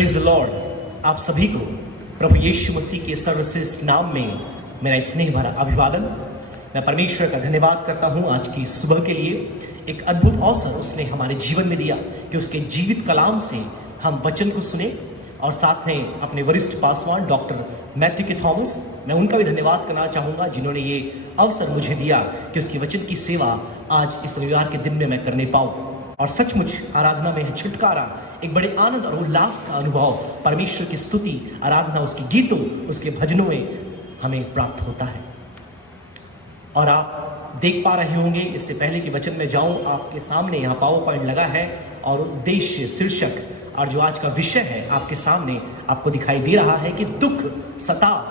Praise the Lord. आप सभी को प्रभु यीशु मसीह के सर्वश्रेष्ठ नाम में मेरा स्नेह भरा अभिवादन। मैं परमेश्वर का धन्यवाद करता हूं आज की सुबह के लिए। एक अद्भुत अवसर उसने हमारे जीवन में दिया कि उसके जीवित कलाम से हम वचन को सुने, और साथ में अपने वरिष्ठ पासवान डॉक्टर मैथ्यू के थॉमस, मैं उनका भी धन्यवाद करना चाहूँगा जिन्होंने ये अवसर मुझे दिया कि उसकी वचन की सेवा आज इस रविवार के दिन में मैं करने पाऊँ। और सचमुच आराधना में छुटकारा, एक बड़े आनंद और उल्लास का अनुभव, परमेश्वर की स्तुति, आराधना, उसके गीतों, उसके भजनों में हमें प्राप्त होता है। और आप देख पा रहे होंगे, इससे पहले कि वचन में जाऊं, आपके सामने यहाँ पावर पॉइंट लगा है और उद्देश्य, शीर्षक और जो आज का विषय है आपके सामने आपको दिखाई दे रहा है कि दुख, सताव,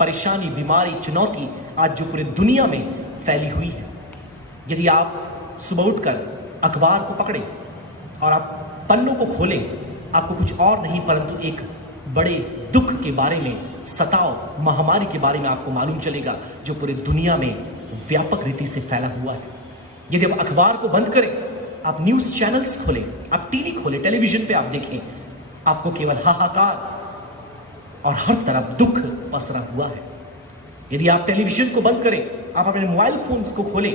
परेशानी, बीमारी, चुनौती आज जो पूरी दुनिया में फैली हुई है। यदि आप सुबह उठकर अखबार को पकड़ें और आप पन्नों को खोलें, आपको कुछ और नहीं परंतु एक बड़े दुख के बारे में, सताव, महामारी के बारे में आपको मालूम चलेगा जो पूरी दुनिया में व्यापक रीति से फैला हुआ है। यदि आप अखबार को बंद करें, आप न्यूज़ चैनल्स खोलें, आप टीवी खोलें, टेलीविजन पे आप देखें, आपको केवल हाहाकार और हर तरफ दुख पसरा हुआ है। यदि आप टेलीविजन को बंद करें, आप अपने मोबाइल फोन्स को खोलें,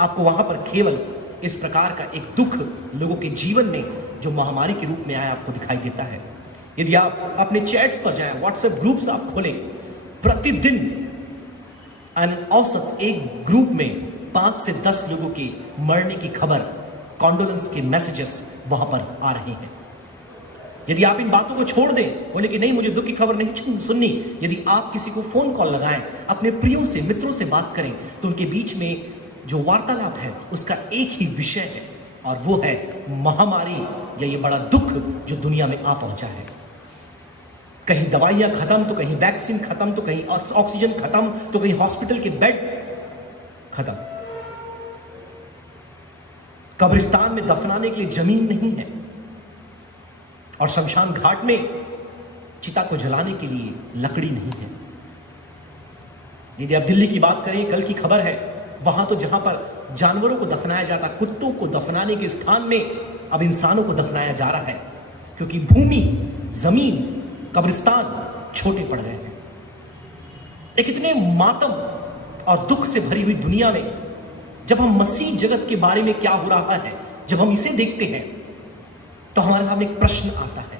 आपको वहां पर केवल इस प्रकार का एक दुख लोगों के जीवन में जो महामारी के रूप में आया आपको दिखाई देता है। यदि आप अपने चैट्स पर जाएं, व्हाट्सएप ग्रुप्स आप खोलें, प्रतिदिन औसत एक ग्रुप में 5 से 10 लोगों के मरने की खबर, कॉन्डोलेंस के मैसेजेस वहां पर आ रहे हैं। यदि आप इन बातों को छोड़ दें, बोले कि नहीं मुझे दुख की खबर नहीं सुननी, यदि आप किसी को फोन कॉल लगाएं, अपने प्रियों से, मित्रों से बात करें, तो उनके बीच में जो वार्तालाप है उसका एक ही विषय है और वो है महामारी या ये बड़ा दुख जो दुनिया में आ पहुंचा है। कहीं दवाइयां खत्म, तो कहीं वैक्सीन खत्म, तो कहीं ऑक्सीजन खत्म, तो कहीं हॉस्पिटल के बेड खत्म, कब्रिस्तान में दफनाने के लिए जमीन नहीं है, और शमशान घाट में चिता को जलाने के लिए लकड़ी नहीं है। यदि आप दिल्ली की बात करें, कल की खबर है, वहां तो जहां पर जानवरों को दफनाया जाता, कुत्तों को दफनाने के स्थान में अब इंसानों को दफनाया जा रहा है, क्योंकि भूमि, जमीन, कब्रिस्तान छोटे पड़ रहे हैं। एक इतने मातम और दुख से भरी हुई दुनिया में जब हम मसीह जगत के बारे में क्या हो रहा है, जब हम इसे देखते हैं, तो हमारे सामने एक प्रश्न आता है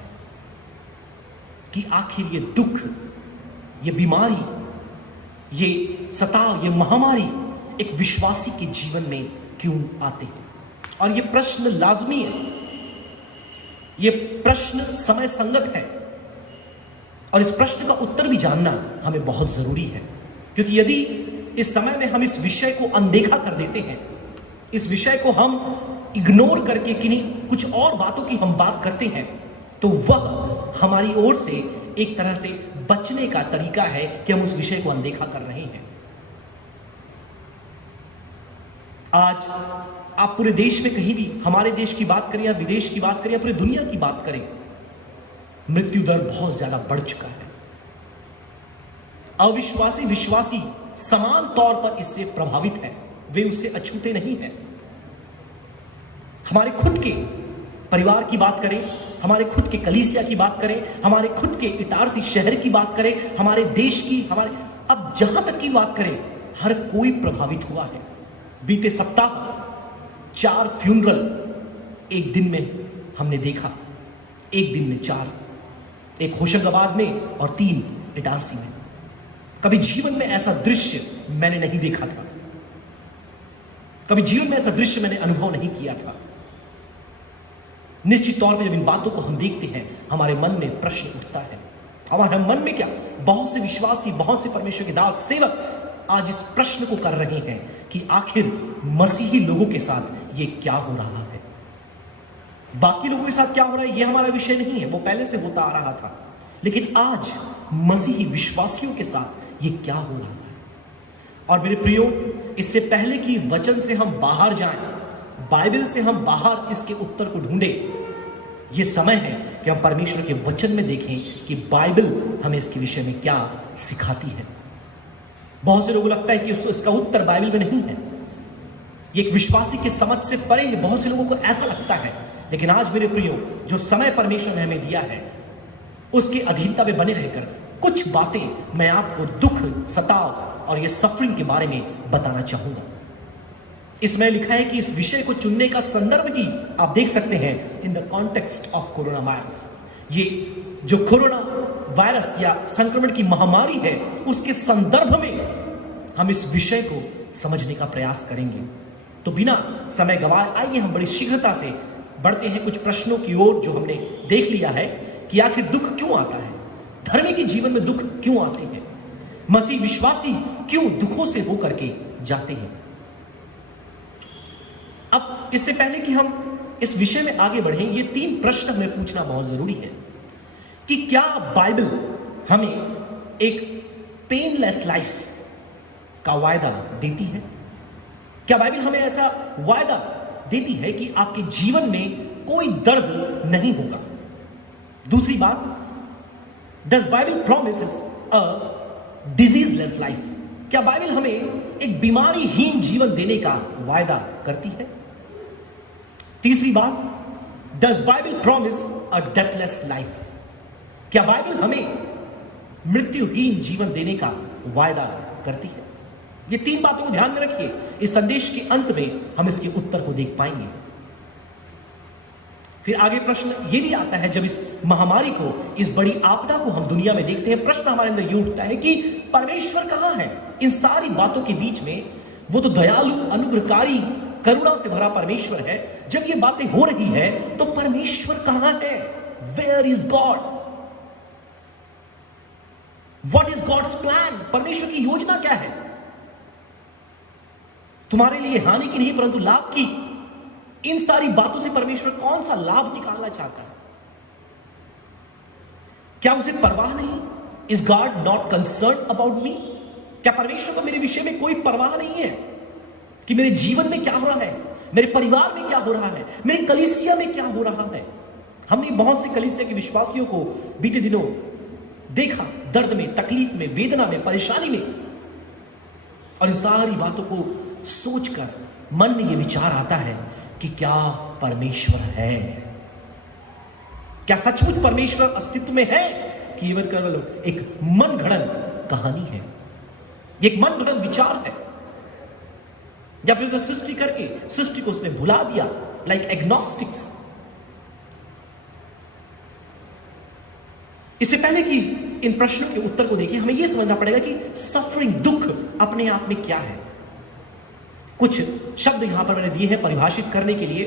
कि आखिर ये दुख, ये बीमारी, ये सताव, ये महामारी एक विश्वासी के जीवन में क्यों आते हैं? और ये प्रश्न लाजमी है, ये प्रश्न समय संगत है, और इस प्रश्न का उत्तर भी जानना हमें बहुत जरूरी है। क्योंकि यदि इस समय में हम इस विषय को अनदेखा कर देते हैं, इस विषय को हम इग्नोर करके किन्हीं कुछ और बातों की हम बात करते हैं, तो वह हमारी ओर से एक तरह से बचने का तरीका है कि हम उस विषय को अनदेखा कर रहे हैं। आज आप पूरे देश में कहीं भी, हमारे देश की बात करें या विदेश की बात करें या पूरी दुनिया की बात करें, मृत्यु दर बहुत ज्यादा बढ़ चुका है। अविश्वासी, विश्वासी समान तौर पर इससे प्रभावित है, वे उससे अछूते नहीं हैं। हमारे खुद के परिवार की बात करें, हमारे खुद के कलीसिया की बात करें, हमारे खुद के इटारसी शहर की बात करें, हमारे देश की, हमारे अब जहां तक की बात करें, हर कोई प्रभावित हुआ है। बीते सप्ताह 4 फ्यूनरल एक दिन में हमने देखा, एक दिन में 4, एक होशंगाबाद में और 3 इटारसी में। कभी जीवन में ऐसा दृश्य मैंने नहीं देखा था, कभी जीवन में ऐसा दृश्य मैंने अनुभव नहीं किया था। निश्चित तौर पर जब इन बातों को हम देखते हैं, हमारे मन में प्रश्न उठता है। हमारे मन में क्या, बहुत से विश्वासी, बहुत से परमेश्वर के दास, सेवक आज इस प्रश्न को कर रहे हैं कि आखिर मसीही लोगों के साथ ये क्या हो रहा है। बाकी लोगों के साथ क्या हो रहा है ये हमारा विषय नहीं है, वो पहले से होता आ रहा था, लेकिन आज मसीही विश्वासियों के साथ ये क्या हो रहा है। और मेरे प्रियो, इससे पहले कि वचन से हम बाहर जाएं, बाइबल से हम बाहर इसके उत्तर को ढूंढें, ये समय है कि हम परमेश्वर के वचन में देखें कि बाइबल हमें इसके विषय में क्या सिखाती है। बहुत से लोगों को लगता है कि इसका उत्तर बाइबल में नहीं है, ये एक विश्वासी की समझ से परे है, बहुत से लोगों को ऐसा लगता है। लेकिन आज मेरे प्रियो, जो समय परमेश्वर ने हमें दिया है, उसके अधीनता में बने रहकर कुछ बातें मैं आपको दुख, सताव और ये सफरिंग के बारे में बताना चाहूंगा। इसमें लिखा है कि इस विषय को चुनने का संदर्भ ही आप देख सकते हैं in the context of corona virus. ये जो कोरोना वायरस या संक्रमण की महामारी है, उसके संदर्भ में हम इस विषय को समझने का प्रयास करेंगे। तो बिना समय गवाए आइए हम बड़ी शीघ्रता से बढ़ते हैं कुछ प्रश्नों की ओर जो हमने देख लिया है कि आखिर दुख क्यों आता है, धर्मी के जीवन में दुख क्यों आते हैं, मसीह विश्वासी क्यों दुखों से होकर के जाते हैं। अब इससे पहले कि हम इस विषय में आगे बढ़ें, ये 3 प्रश्न हमें पूछना बहुत जरूरी है कि क्या बाइबल हमें एक पेनलेस लाइफ का वायदा देती है? क्या बाइबल हमें ऐसा वायदा देती है कि आपके जीवन में कोई दर्द नहीं होगा? दूसरी बात, does Bible promises a diseaseless life? क्या बाइबल हमें एक बीमारीहीन जीवन देने का वायदा करती है? तीसरी बात, does Bible promise a deathless life? क्या बाइबल हमें मृत्युहीन जीवन देने का वायदा करती है? ये 3 बातों को ध्यान में रखिए। इस संदेश के अंत में हम इसके उत्तर को देख पाएंगे। फिर आगे प्रश्न ये भी आता है, जब इस महामारी को, इस बड़ी आपदा को हम दुनिया में देखते हैं, प्रश्न हमारे अंदर ये उठता है कि परमेश्वर कहां है इन सारी बातों के बीच में? वो तो दयालु, अनुग्रहकारी, करुणा से भरा परमेश्वर है। जब ये बातें हो रही है तो परमेश्वर कहां है? Where is God? What is God's plan? परमेश्वर की योजना क्या है तुम्हारे लिए? हानि की नहीं परंतु लाभ की। इन सारी बातों से परमेश्वर कौन सा लाभ निकालना चाहता है? क्या उसे परवाह नहीं? Is God not concern about me? क्या परमेश्वर को मेरे विषय में कोई परवाह नहीं है कि मेरे जीवन में क्या हो रहा है, मेरे परिवार में क्या हो रहा है, मेरे कलीसिया में क्या हो रहा है? हमने बहुत से कलीसिया के विश्वासियों को बीते दिनों देखा दर्द में, तकलीफ में, वेदना में, परेशानी में, और इन सारी बातों को सोचकर मन में यह विचार आता है कि क्या परमेश्वर है? क्या सचमुच परमेश्वर अस्तित्व में है कि केवल केवल एक मन घड़न कहानी है, एक मन घड़न विचार है, या फिर सृष्टि करके सृष्टि को उसने भुला दिया, लाइक एग्नोस्टिक्स? इससे पहले कि इन प्रश्नों के उत्तर को देखिए, हमें यह समझना पड़ेगा कि सफरिंग, दुख अपने आप में क्या है। कुछ शब्द यहां पर मैंने दिए हैं परिभाषित करने के लिए।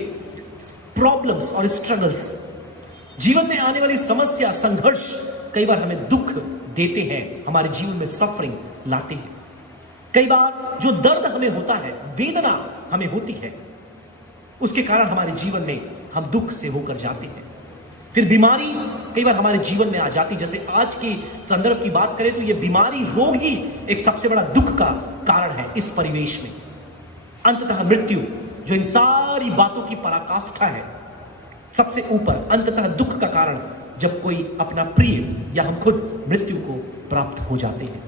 प्रॉब्लम्स और स्ट्रगल्स, जीवन में आने वाली समस्या, संघर्ष कई बार हमें दुख देते हैं, हमारे जीवन में सफरिंग लाते हैं। कई बार जो दर्द हमें होता है, वेदना हमें होती है, उसके कारण हमारे जीवन में हम दुख से होकर जाते हैं। फिर बीमारी कई बार हमारे जीवन में आ जाती, जैसे आज के संदर्भ की बात करें तो यह बीमारी, रोग ही एक सबसे बड़ा दुख का कारण है इस परिवेश में। अंततः मृत्यु, जो इन सारी बातों की पराकाष्ठा है, सबसे ऊपर अंततः दुख का कारण जब कोई अपना प्रिय या हम खुद मृत्यु को प्राप्त हो जाते हैं।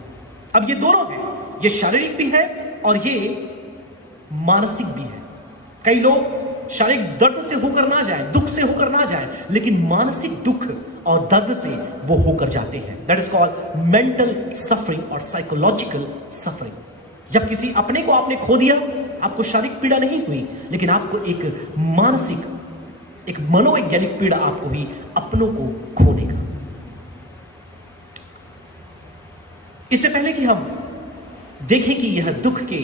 अब ये दोनों है, ये शारीरिक भी है और ये मानसिक भी है। कई लोग शारीरिक दर्द से होकर ना जाए, दुख से होकर ना जाए, लेकिन मानसिक दुख और दर्द से वो होकर जाते हैं। That is called mental suffering और साइकोलॉजिकल सफरिंग। जब किसी अपने को आपने खो दिया, आपको शारीरिक पीड़ा नहीं हुई, लेकिन आपको एक मानसिक, एक मनोवैज्ञानिक पीड़ा आपको हुई अपनों को खोने का। इससे पहले कि हम देखें कि यह दुख के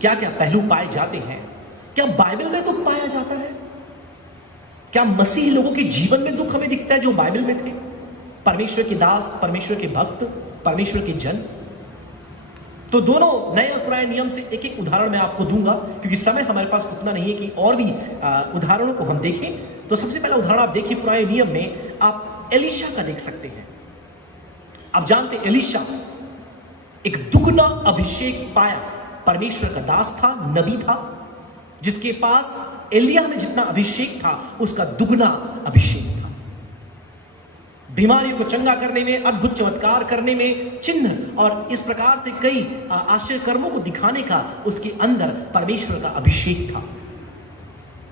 क्या क्या पहलू पाए जाते हैं, क्या बाइबल में दुख पाया जाता है? क्या मसीही लोगों के जीवन में दुख हमें दिखता है जो बाइबल में थे? परमेश्वर के दास, परमेश्वर के भक्त, परमेश्वर के जन। तो दोनों नए और पुराने नियम से एक एक उदाहरण मैं आपको दूंगा, क्योंकि समय हमारे पास उतना नहीं है कि और भी उदाहरणों को हम देखें। तो सबसे पहला उदाहरण आप देखिए, पुराने नियम में आप एलीशा का देख सकते हैं। आप जानते हैं एलीशा एक दुगना अभिषेक पाया, परमेश्वर का दास था, नबी था, जिसके पास एलिया में जितना अभिषेक था उसका दुगना अभिषेक था। बीमारियों को चंगा करने में, अद्भुत चमत्कार करने में, चिन्ह और इस प्रकार से कई आश्चर्य कर्मों को दिखाने का उसके अंदर परमेश्वर का अभिषेक था।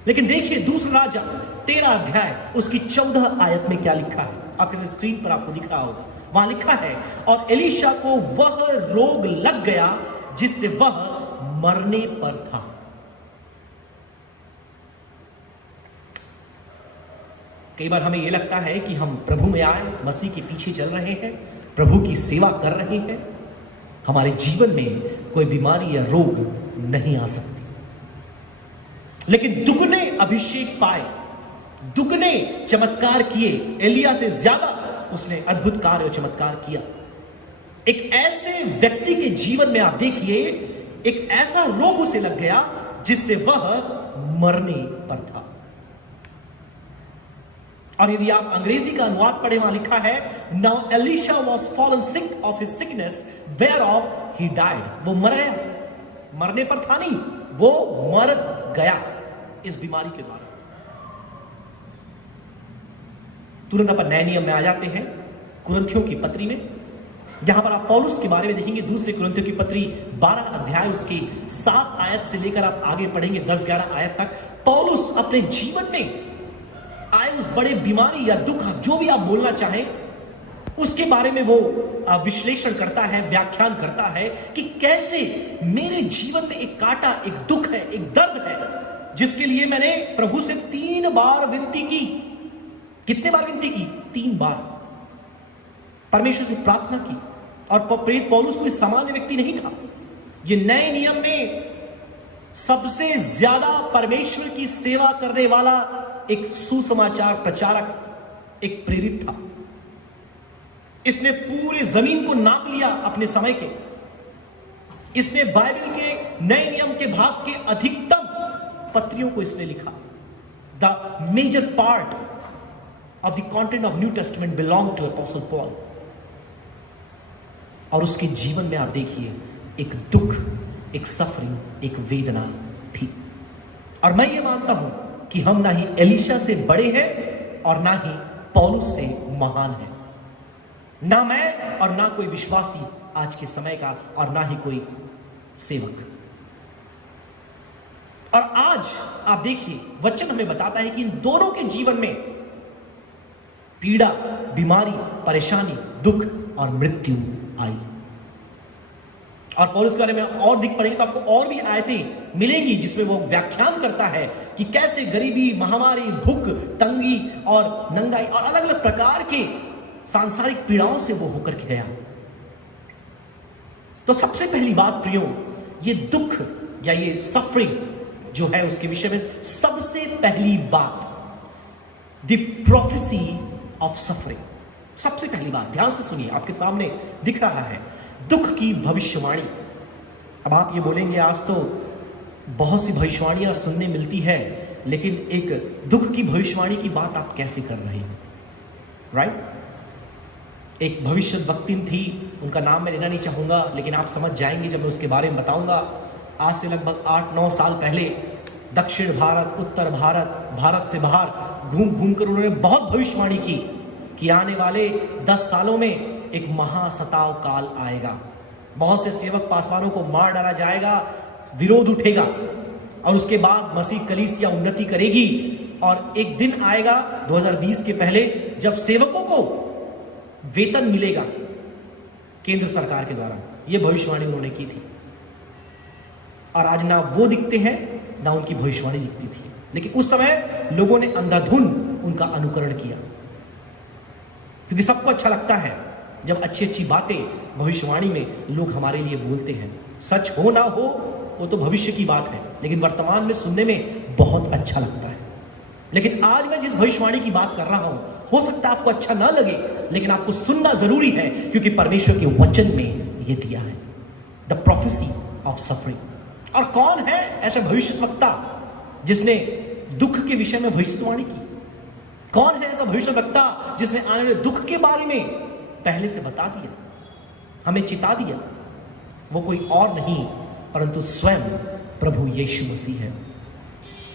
लेकिन देखिए दूसरा राजा 13 अध्याय उसकी 14 आयत में क्या लिखा है। आपके स्क्रीन पर आपको दिख रहा होगा, वहां लिखा है, और एलीशा को वह रोग लग गया जिससे वह मरने पर था। कई बार हमें यह लगता है कि हम प्रभु में आए, मसीह के पीछे चल रहे हैं, प्रभु की सेवा कर रहे हैं, हमारे जीवन में कोई बीमारी या रोग नहीं आ सकती। लेकिन दुगने अभिषेक पाए, दुगने चमत्कार किए, एलिया से ज्यादा उसने अद्भुत कार्य और चमत्कार किया। एक ऐसे व्यक्ति के जीवन में आप देखिए, एक ऐसा रोग उसे लग गया जिससे वह मरने पर था। और यदि आप अंग्रेजी का अनुवाद पढ़े, वहां लिखा है, now Elisha was fallen sick of his sickness where of he died. वो मर गया, मरने पर था नहीं, वो मर गया इस बीमारी के द्वारा। तुरंत अपन नए नियम में आ जाते हैं, कुरिन्थियों की पत्री में, जहां पर आप पौलुस के बारे में देखेंगे। दूसरे कुरिन्थियों की पत्री 12 अध्याय उसकी 7 आयत से लेकर आप आगे पढ़ेंगे 10-11 आयत तक, पौलुस अपने जीवन में आए उस बड़े बीमारी या दुख, जो भी आप बोलना चाहें, उसके बारे में वो विश्लेषण करता है, व्याख्यान करता है कि कैसे मेरे जीवन में एक कांटा, एक दुख है, एक दर्द है, जिसके लिए मैंने प्रभु से 3 बार विनती की। कितने बार विनती की? 3 बार परमेश्वर से प्रार्थना की। और प्रेरित पौलुस कोई सामान्य व्यक्ति नहीं था, ये नए नियम में सबसे ज्यादा परमेश्वर की सेवा करने वाला एक सुसमाचार प्रचारक, एक प्रेरित था। इसने पूरे जमीन को नाप लिया अपने समय के। इसने बाइबल के नए नियम के भाग के अधिकतम पत्रियों को इसने लिखा। The major part of the content of New Testament belong to apostle Paul. और उसके जीवन में आप देखिए, एक दुख, एक सफरिंग, एक वेदना थी। और मैं ये मानता हूं कि हम ना ही एलीशा से बड़े हैं और ना ही पौलुस से महान हैं, ना मैं और ना कोई विश्वासी आज के समय का, और ना ही कोई सेवक। और आज आप देखिए, वचन हमें बताता है कि इन दोनों के जीवन में पीड़ा, बीमारी, परेशानी, दुख और मृत्यु आई। और पौलुस के बारे में और दिख पड़ेंगे तो आपको और भी आयतें मिलेंगी जिसमें वो व्याख्यान करता है कि कैसे गरीबी, महामारी, भूख, तंगी और नंगाई और अलग अलग प्रकार के सांसारिक पीड़ाओं से वो होकर के गया। तो सबसे पहली बात प्रियो, ये दुख या ये सफरिंग जो है उसके विषय में सबसे पहली बात, द प्रोफेसी ऑफ सफरिंग। सबसे पहली बात ध्यान से सुनिए, आपके सामने दिख रहा है, दुख की भविष्यवाणी। अब आप ये बोलेंगे, आज तो बहुत सी भविष्यवाणियां सुनने मिलती है, लेकिन एक दुख की भविष्यवाणी की बात आप कैसे कर रहे हैं? राइट? एक भविष्य वक्तिन थी, उनका नाम मैं लेना नहीं चाहूंगा, लेकिन आप समझ जाएंगे जब मैं उसके बारे में बताऊंगा। आज से लगभग 8-9 साल पहले दक्षिण भारत, उत्तर भारत, भारत से बाहर घूम घूम कर उन्होंने बहुत भविष्यवाणी की कि आने वाले 10 सालों में एक महासताव काल आएगा, बहुत से सेवक पासवानों को मार डाला जाएगा, विरोध उठेगा, और उसके बाद मसीह कलीसिया उन्नति करेगी। और एक दिन आएगा 2020 के पहले जब सेवकों को वेतन मिलेगा केंद्र सरकार के द्वारा। यह भविष्यवाणी उन्होंने की थी। और आज ना वो दिखते हैं, ना उनकी भविष्यवाणी दिखती थी, लेकिन उस समय लोगों ने अंधाधुन उनका अनुकरण किया, क्योंकि सबको अच्छा लगता है जब अच्छी अच्छी बातें भविष्यवाणी में लोग हमारे लिए बोलते हैं। सच हो ना हो वो तो भविष्य की बात है, लेकिन वर्तमान में सुनने में बहुत अच्छा लगता है। लेकिन आज मैं जिस भविष्यवाणी की बात कर रहा हूं, हो सकता है आपको अच्छा ना लगे, लेकिन आपको सुनना जरूरी है, क्योंकि परमेश्वर के वचन में यह दिया है, द प्रोफेसी ऑफ सफरिंग। और कौन है ऐसा भविष्यवक्ता जिसने दुख के विषय में भविष्यवाणी की? कौन है ऐसा भविष्यवक्ता जिसने आने वाले दुख के बारे में पहले से बता दिया, हमें चिता दिया? वो कोई और नहीं परंतु स्वयं प्रभु यीशु मसीह है।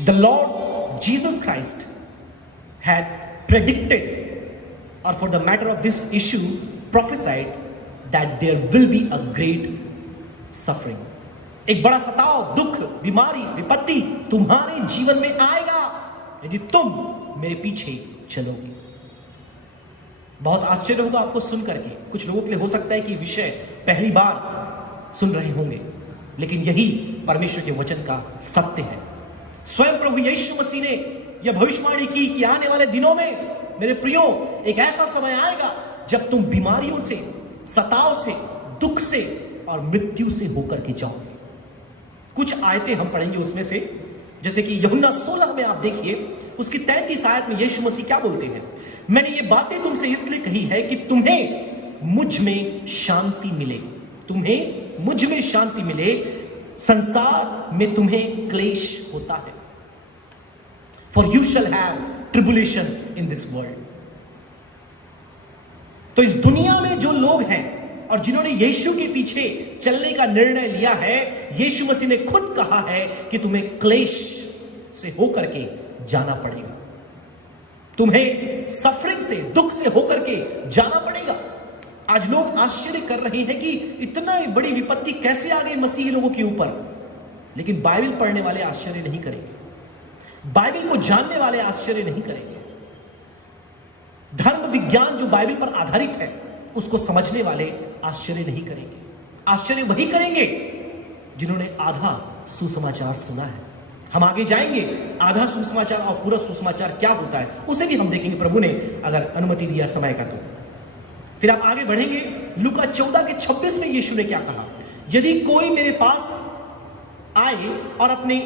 The Lord Jesus Christ had predicted, और for the matter of this issue prophesied, that there will be a great suffering. एक बड़ा सताव, दुख, बीमारी, विपत्ति तुम्हारे जीवन में आएगा यदि तुम मेरे पीछे चलोगे। बहुत आश्चर्य होगा आपको सुन करके, कुछ लोगों के लिए हो सकता है कि विषय पहली बार सुन रहे होंगे, लेकिन यही परमेश्वर के वचन का सत्य है। स्वयं प्रभु यीशु मसीह ने यह भविष्यवाणी की कि आने वाले दिनों में मेरे प्रियो एक ऐसा समय आएगा जब तुम बीमारियों से, सताव से, दुख से और मृत्यु से होकर के जाओगे। कुछ आयतें हम पढ़ेंगे उसमें से, जैसे कि यूहन्ना 16 में आप देखिए, उसकी 33 आयत में यीशु मसीह क्या बोलते हैं, मैंने ये बातें तुमसे इसलिए कही है कि तुम्हें मुझ में शांति मिले, तुम्हें मुझ में शांति मिले, संसार में तुम्हें क्लेश होता है। For you shall have tribulation in this world. तो इस दुनिया में जो लोग हैं और जिन्होंने यीशु के पीछे चलने का निर्णय लिया है, यीशु मसीह ने खुद कहा है कि तुम्हें क्लेश से होकर के जाना पड़ेगा, तुम्हें सफरिंग से, दुख से होकर के जाना पड़ेगा। आज लोग आश्चर्य कर रहे हैं कि इतना बड़ी विपत्ति कैसे आ गई मसीही लोगों के ऊपर, लेकिन बाइबल पढ़ने वाले आश्चर्य नहीं करेंगे, बाइबल को जानने वाले आश्चर्य नहीं करेंगे। धर्म विज्ञान जो बाइबल पर आधारित है उसको समझने वाले आश्चर्य नहीं करेंगे। आश्चर्य वही करेंगे जिन्होंने आधा सुसमाचार सुना है। हम आगे जाएंगे, आधा सुसमाचार और पूरा सुसमाचार क्या होता है उसे भी हम देखेंगे, प्रभु ने अगर अनुमति दिया समय का तो। फिर आप आगे बढ़ेंगे, लूका 14:26 में यीशु ने क्या कहा, यदि कोई मेरे पास आए और अपने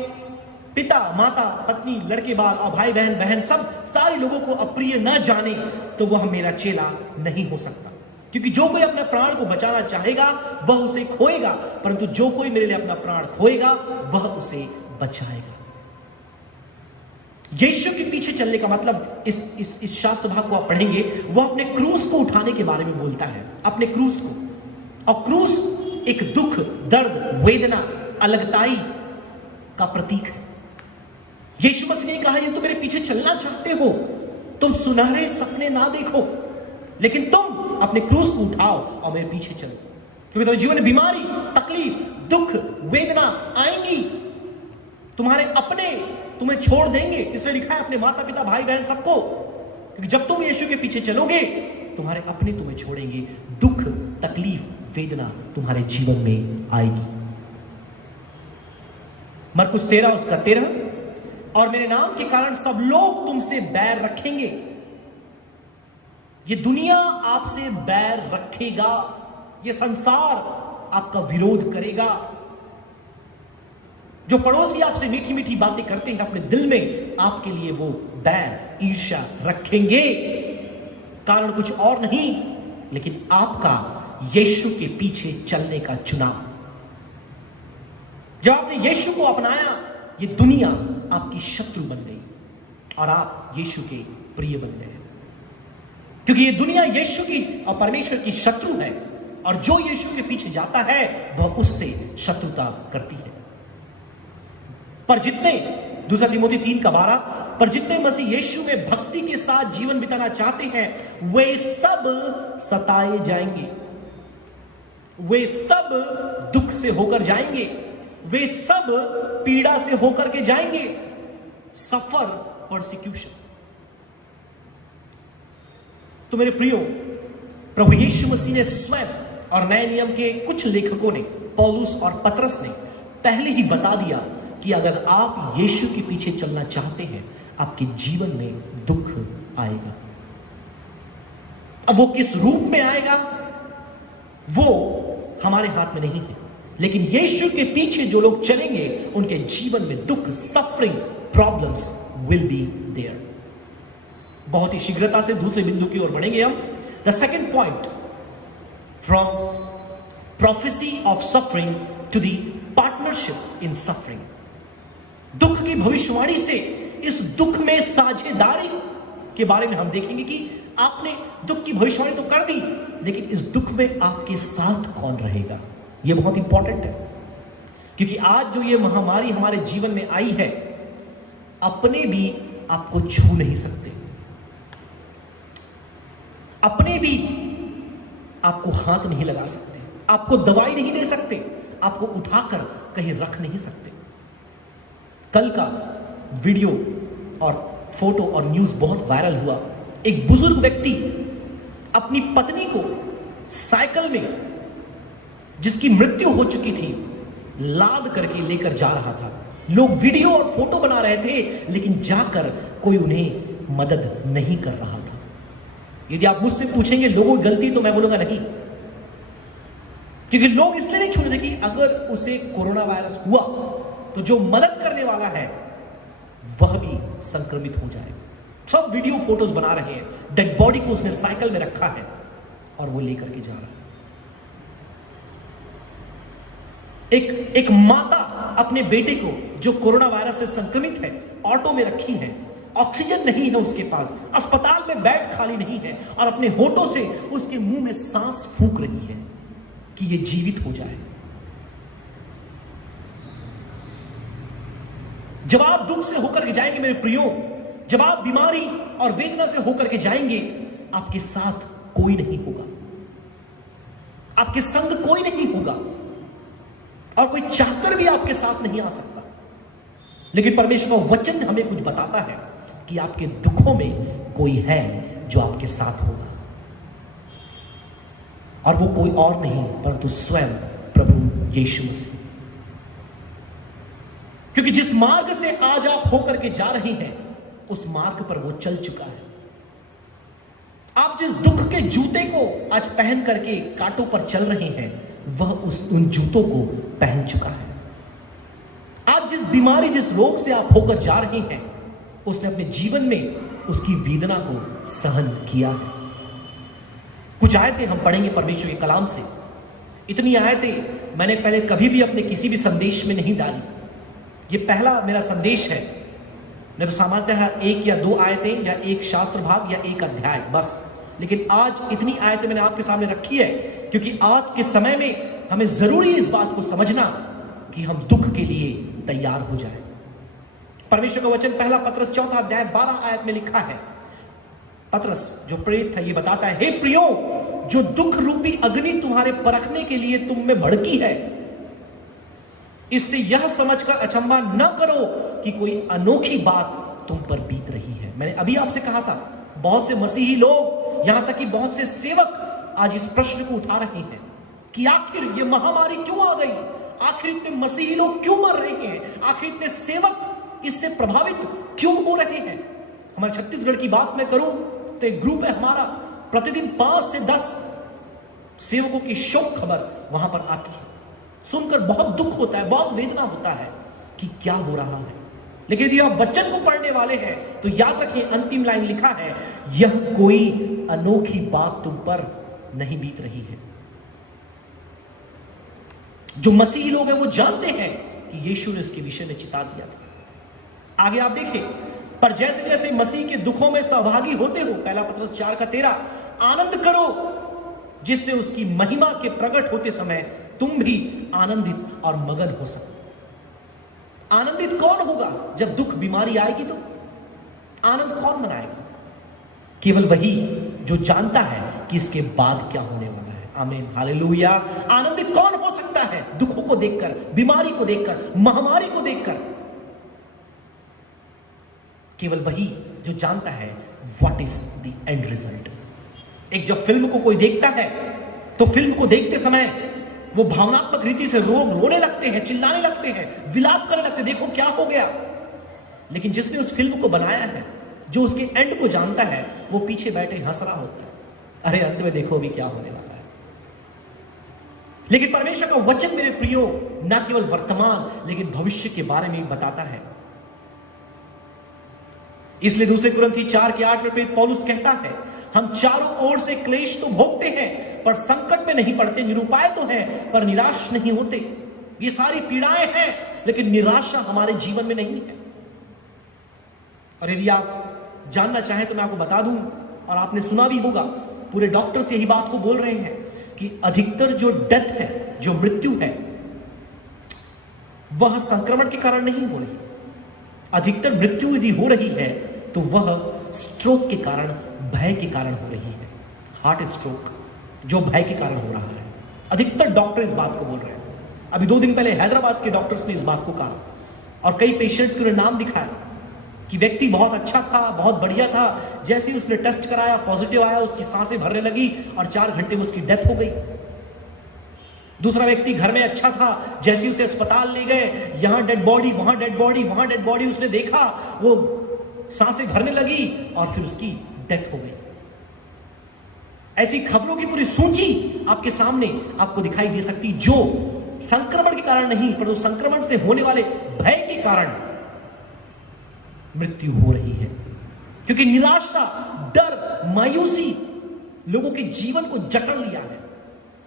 पिता, माता, पत्नी, लड़के बाल और भाई बहन, बहन सब सारे लोगों को अप्रिय न जाने तो वह मेरा चेला नहीं हो सकता। क्योंकि जो कोई अपने प्राण को बचाना चाहेगा वह उसे खोएगा, परंतु जो कोई मेरे लिए अपना प्राण खोएगा वह उसे बचाएगा। यीशु के पीछे चलने का मतलब इस शास्त्र भाग को आप पढ़ेंगे, वह अपने क्रूस को उठाने के बारे में बोलता है, अपने क्रूस को। और क्रूस एक दुख, दर्द, वेदना, अलगताई का प्रतीक है। यीशु मसीह ने कहा, ये तुम मेरे पीछे चलना चाहते हो, तुम सुनहरे सपने ना देखो, लेकिन तुम अपने क्रूस को उठाओ और मेरे पीछे चलो। क्योंकि तुम्हारे जीवन में बीमारी, तकलीफ, दुख, वेदना आएंगी, तुम्हारे अपने तुम्हें छोड़ देंगे, इसलिए लिखा है अपने माता पिता, भाई बहन सबको। क्योंकि जब तुम यीशु के पीछे चलोगे तुम्हारे अपने तुम्हें छोड़ेंगे, दुख, तकलीफ, वेदना तुम्हारे जीवन में आएगी। मरकुस 13:13, और मेरे नाम के कारण सब लोग तुमसे बैर रखेंगे। ये दुनिया आपसे बैर रखेगा, ये संसार आपका विरोध करेगा। जो पड़ोसी आपसे मीठी मीठी बातें करते हैं अपने दिल में, आपके लिए वो बैर, ईर्ष्या रखेंगे। कारण कुछ और नहीं, लेकिन आपका यीशु के पीछे चलने का चुनाव। जब आपने यीशु को अपनाया, ये दुनिया आपकी शत्रु बन गई और आप यीशु के प्रिय बन गए। क्योंकि ये दुनिया यीशु की और परमेश्वर की शत्रु है, और जो यीशु के पीछे जाता है वह उससे शत्रुता करती है। पर जितने, 2 तिमोथी 3:12, पर जितने मसीह यीशु में भक्ति के साथ जीवन बिताना चाहते हैं वे सब सताए जाएंगे, वे सब दुख से होकर जाएंगे, वे सब पीड़ा से होकर के जाएंगे। सफर परसिक्यूशन। तो मेरे प्रियो, प्रभु यीशु मसीह ने स्वयं और नए नियम के कुछ लेखकों ने, पौलुस और पतरस ने पहले ही बता दिया कि अगर आप यीशु के पीछे चलना चाहते हैं आपके जीवन में दुख आएगा। अब वो किस रूप में आएगा वो हमारे हाथ में नहीं है, लेकिन यीशु के पीछे जो लोग चलेंगे उनके जीवन में दुख, suffering, problems will be there. बहुत ही शीघ्रता से दूसरे बिंदु की ओर बढ़ेंगे हम। The second point, from prophecy of suffering to the partnership in suffering. दुख की भविष्यवाणी से इस दुख में साझेदारी के बारे में हम देखेंगे कि आपने दुख की भविष्यवाणी तो कर दी, लेकिन इस दुख में आपके साथ कौन रहेगा। यह बहुत इंपॉर्टेंट है, क्योंकि आज जो ये महामारी हमारे जीवन में आई है, अपने भी आपको छू नहीं सकते, अपने भी आपको हाथ नहीं लगा सकते, आपको दवाई नहीं दे सकते, आपको उठाकर कहीं रख नहीं सकते। कल का वीडियो और फोटो और न्यूज बहुत वायरल हुआ। एक बुजुर्ग व्यक्ति अपनी पत्नी को साइकिल में, जिसकी मृत्यु हो चुकी थी, लाद करके लेकर जा रहा था। लोग वीडियो और फोटो बना रहे थे, लेकिन जाकर कोई उन्हें मदद नहीं कर रहा था। यदि आप मुझसे पूछेंगे लोगों की गलती, तो मैं बोलूंगा नहीं, क्योंकि लोग इसलिए नहीं छोड़ रहे कि अगर उसे कोरोना वायरस हुआ तो जो मदद करने वाला है वह भी संक्रमित हो जाए। सब वीडियो फोटोज बना रहे हैं, डेड बॉडी को उसने साइकिल में रखा है और वो लेकर के जा रहा है। एक माता अपने बेटे को जो कोरोना वायरस से संक्रमित है ऑटो में रखी है, ऑक्सीजन नहीं है उसके पास, अस्पताल में बेड खाली नहीं है, और अपने होठों से उसके मुंह में सांस फूंक रही है कि ये जीवित हो जाए। जब आप दुख से होकर के जाएंगे मेरे प्रियो, जब आप बीमारी और वेदना से होकर के जाएंगे, आपके साथ कोई नहीं होगा, आपके संग कोई नहीं होगा, और कोई चाहकर भी आपके साथ नहीं आ सकता। लेकिन परमेश्वर का वचन हमें कुछ बताता है कि आपके दुखों में कोई है जो आपके साथ होगा, और वो कोई और नहीं परंतु स्वयं प्रभु यीशु मसीह। क्योंकि जिस मार्ग से आज आप होकर के जा रहे हैं, उस मार्ग पर वो चल चुका है। आप जिस दुख के जूते को आज पहन करके कांटों पर चल रहे हैं, वह उन जूतों को पहन चुका है। आज जिस बीमारी, जिस रोग से आप होकर जा रहे हैं, उसने अपने जीवन में उसकी वेदना को सहन किया है। कुछ आयतें हम पढ़ेंगे परमेश्वर के कलाम से। इतनी आयतें मैंने पहले कभी भी अपने किसी भी संदेश में नहीं डाली। ये पहला मेरा संदेश है। नहीं तो सामान्यतः एक या दो आयतें या एक शास्त्र भाग या एक अध्याय बस, लेकिन आज इतनी आयतें मैंने आपके सामने रखी है क्योंकि आज के समय में हमें जरूरी इस बात को समझना कि हम दुख के लिए तैयार हो जाए। परमेश्वर का वचन पहला पतरस 4 अध्याय 12 आयत में लिखा है। पतरस जो प्रेरित है ये बताता है, हे प्रियो, जो दुख रूपी अग्नि तुम्हारे परखने के लिए तुम में भड़की है, इससे यह समझकर अचंभा न करो कि कोई अनोखी बात तुम पर बीत रही है। मैंने अभी आपसे कहा था, बहुत से मसीही लोग, यहां तक कि बहुत से सेवक आज इस प्रश्न को उठा रहे हैं कि आखिर ये महामारी क्यों आ गई, आखिर इतने मसीही लोग क्यों मर रहे हैं, आखिर इतने सेवक इससे प्रभावित क्यों हो रहे हैं। हमारे छत्तीसगढ़ की बात मैं करूं तो एक ग्रुप है हमारा, प्रतिदिन 5 से 10 सेवकों की शोक खबर वहां पर आती है। सुनकर बहुत दुख होता है, बहुत वेदना होता है कि क्या हो रहा है। लेकिन यदि आप वचन को पढ़ने वाले हैं तो याद रखिए, अंतिम लाइन लिखा है, यह कोई अनोखी बात तुम पर नहीं बीत रही है। जो मसीही लोग हैं वो जानते हैं कि यीशु ने इसके विषय में चिता दिया था। आगे आप देखें, पर जैसे जैसे मसीह के दुखों में सहभागी होते हो, पहला पतरस 4:13, आनंद करो जिससे उसकी महिमा के प्रकट होते समय तुम भी आनंदित और मगन हो सको। आनंदित कौन होगा जब दुख बीमारी आएगी? तो आनंद कौन मनाएगा? केवल वही जो जानता है कि इसके बाद क्या होने वाला है। आमीन, हालेलुया। आनंदित कौन हो सकता है दुखों को देखकर, बीमारी को देखकर, महामारी को देखकर? केवल वही जो जानता है what is the end result. एक जब फिल्म को कोई देखता है तो फिल्म को देखते समय वो भावनात्मक रीति से रोने लगते हैं, चिल्लाने लगते हैं, विलाप करने लगते हैं, देखो क्या हो गया। लेकिन जिसने उस फिल्म को बनाया है, जो उसके एंड को जानता है, वो पीछे बैठे हंस रहा होता है, अरे अंत में देखो अभी क्या होने वाला है। लेकिन परमेश्वर का वचन मेरे प्रियो न केवल वर्तमान लेकिन भविष्य के बारे में बताता है। इसलिए दूसरे कुरिन्थी 4:8 में प्रेरित पौलुस कहता है, हम चारों ओर से क्लेश तो भोगते हैं पर संकट में नहीं पड़ते, निरुपाय तो हैं पर निराश नहीं होते। ये सारी पीड़ाएं हैं लेकिन निराशा हमारे जीवन में नहीं है। और यदि आप जानना चाहें तो मैं आपको बता दूं, और आपने सुना भी होगा, पूरे डॉक्टर्स यही बात को बोल रहे हैं कि अधिकतर जो डेथ है, जो मृत्यु है, वह संक्रमण के कारण नहीं हो रही। अधिकतर मृत्यु यदि हो रही है तो वह स्ट्रोक के कारण, भय के कारण हो रही है। हार्ट स्ट्रोक जो भय के कारण हो रहा है। अधिकतर डॉक्टर इस बात को बोल रहे हैं। अभी 2 दिन पहले हैदराबाद के डॉक्टर्स ने इस बात को कहा और कई पेशेंट्स के नाम दिखाए कि व्यक्ति बहुत अच्छा था, बहुत बढ़िया था, जैसे ही उसने टेस्ट कराया पॉजिटिव आया, उसकी सांसें भरने लगी और 4 घंटे में उसकी डेथ हो गई। दूसरा व्यक्ति घर में अच्छा था, जैसे ही उसे अस्पताल ले गए, यहां डेड बॉडी, वहां डेड बॉडी, वहां डेड बॉडी, उसने देखा वो सांसें भरने लगी और फिर उसकी डेथ हो गई। ऐसी खबरों की पूरी सूची आपके सामने आपको दिखाई दे सकती, जो संक्रमण के कारण नहीं, पर उस संक्रमण से होने वाले भय के कारण मृत्यु हो रही है। क्योंकि निराशा, डर, मायूसी लोगों के जीवन को जकड़ लिया है।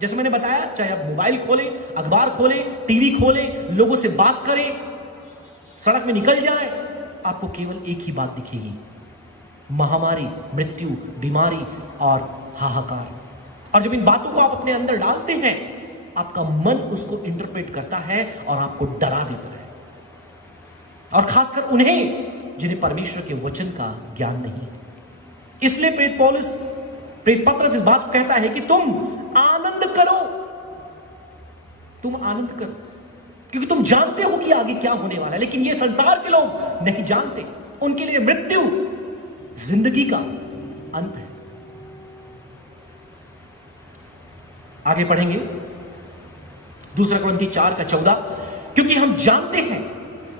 जैसे मैंने बताया, चाहे आप मोबाइल खोलें, अखबार खोलें, टीवी खोलें, लोगों से बात करें, सड़क में निकल जाए, आपको केवल एक ही बात दिखेगी, महामारी, मृत्यु, बीमारी और हाहाकार। और जब इन बातों को आप अपने अंदर डालते हैं, आपका मन उसको इंटरप्रेट करता है और आपको डरा देता है। और खासकर उन्हें जिन्हें परमेश्वर के वचन का ज्ञान नहीं है। इसलिए प्रेरित पत्रस इस बात को कहता है कि तुम आनंद करो, तुम आनंद करो, क्योंकि तुम जानते हो कि आगे क्या होने वाला है। लेकिन ये संसार के लोग नहीं जानते, उनके लिए मृत्यु जिंदगी का अंत है। आगे पढ़ेंगे 2 कुरिन्थी 4:14, क्योंकि हम जानते हैं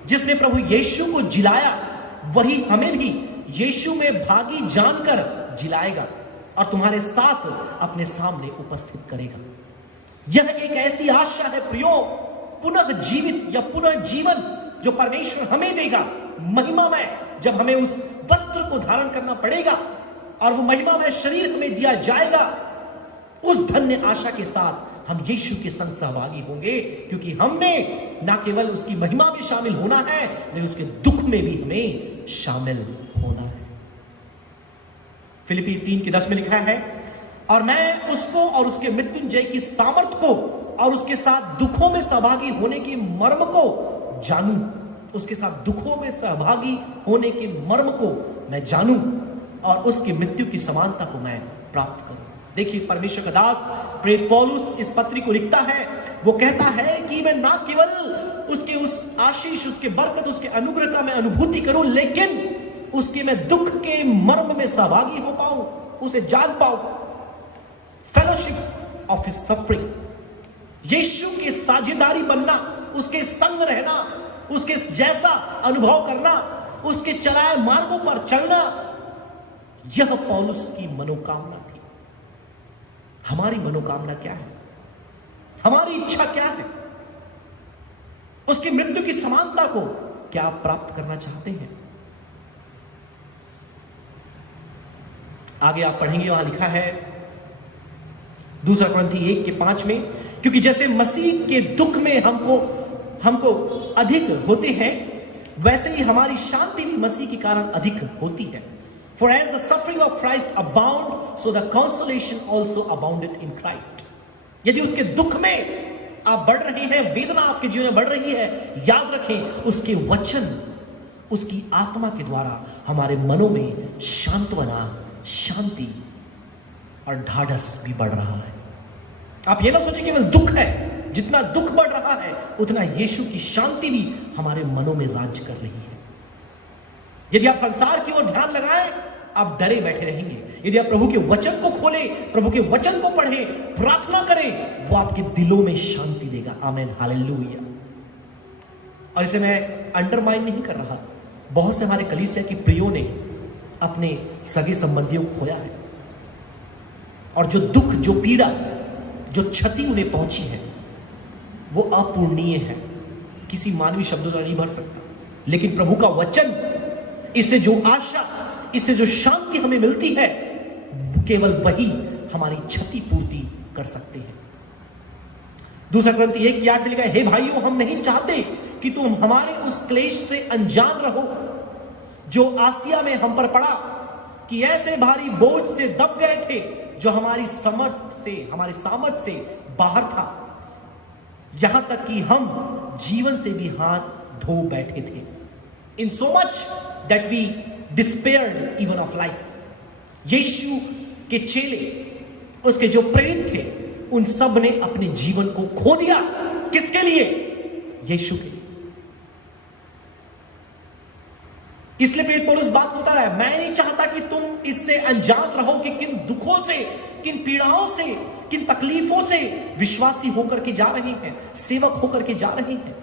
जिसने प्रभु यीशु को जिलाया वही हमें भी यीशु में भागी जानकर जिलाएगा और तुम्हारे साथ अपने सामने उपस्थित करेगा। यह एक ऐसी आशा है प्रियो, पुनः जीवित या पुनः जीवन जो परमेश्वर हमें देगा महिमामय, जब हमें उस वस्त्र को धारण करना पड़ेगा और वो महिमामय शरीर हमें दिया जाएगा। उस धन्य आशा के साथ हम यीशु के संग सहभागी होंगे, क्योंकि हमने ना केवल उसकी महिमा में शामिल होना है, लेकिन उसके दुख में भी हमें शामिल होना है। फिलिपी 3:10 में लिखा है, और मैं उसको और उसके मृत्युंजय की सामर्थ को और उसके साथ दुखों में सहभागी होने के मर्म को जानूं। उसके साथ दुखों में सहभागी होने के मर्म को मैं जानूं और उसकी मृत्यु की समानता को मैं प्राप्त करूं। देखिए, परमेश्वर का दास प्रेरित पौलुस इस पत्री को लिखता है। वो कहता है कि मैं ना केवल उसके उस आशीष, उसके बरकत, उसके अनुग्रह का मैं अनुभूति करूं, लेकिन उसके मैं दुख के मर्म में सहभागी हो पाऊं, उसे जान पाऊं। फेलोशिप ऑफ हिज सफरिंग, यीशु की साझेदारी बनना, उसके संग रहना, उसके जैसा अनुभव करना, उसके चलाए मार्गों पर चलना, यह पौलुस की मनोकामना थी। हमारी मनोकामना क्या है? हमारी इच्छा क्या है? उसकी मृत्यु की समानता को क्या आप प्राप्त करना चाहते हैं? आगे आप पढ़ेंगे, वहां लिखा है 2 कुरिन्थी 1:5 में, क्योंकि जैसे मसीह के दुख में हमको अधिक होते हैं, वैसे ही हमारी शांति भी मसीह के कारण अधिक होती है। For as the suffering of Christ abound, so the consolation also aboundeth in Christ. यदि उसके दुख में आप बढ़ रहे हैं, वेदना आपके जीवन में बढ़ रही है, याद रखें उसके वचन, उसकी आत्मा के द्वारा हमारे मनों में सांत्वना, शांति और ढाढ़स भी बढ़ रहा है। आप ये ना सोचिए केवल दुख है, जितना दुख बढ़ रहा है उतना यीशु की शांति भी हमारे मनों में राज कर रही है। यदि आप संसार की ओर ध्यान लगाएं, आप डरे बैठे रहेंगे। यदि आप प्रभु के वचन को खोलें, प्रभु के वचन को पढ़ें, प्रार्थना करें, वो आपके दिलों में शांति देगा। आमीन, हालेलुया। और इसे मैं अंडरमाइन नहीं कर रहा। बहुत से हमारे कलीसिया के प्रियो ने अपने सगे संबंधियों को खोया है, और जो दुख, जो पीड़ा, जो क्षति उन्हें पहुंची है, वो अपूर्णीय है, किसी मानवीय शब्दों द्वारा नहीं भर सकता। लेकिन प्रभु का वचन, इससे जो आशा, इससे जो शांति हमें मिलती है, केवल वही हमारी क्षति पूर्ति कर सकते हैं। 2 कुरिन्थी 1:8 में लिखा है, हे भाइयों, हम नहीं चाहते कि तुम हमारे उस क्लेश से अनजान रहो जो आसिया में हम पर पड़ा, कि ऐसे भारी बोझ से दब गए थे जो हमारी सामर्थ से बाहर था, यहां तक कि हम जीवन से भी हाथ धो बैठे थे। In so much that we despaired even of life. Yeshu के चेले, उसके जो प्रेरित थे, उन सब ने अपने जीवन को खो दिया। किसके लिए? यीशु के लिए। इसलिए प्रेरित पौलुस बात बता रहा है, मैं नहीं चाहता कि तुम इससे अनजान रहो कि किन दुखों से, किन पीड़ाओं से, किन तकलीफों से विश्वासी होकर के जा रहे हैं, सेवक होकर के जा रहे हैं।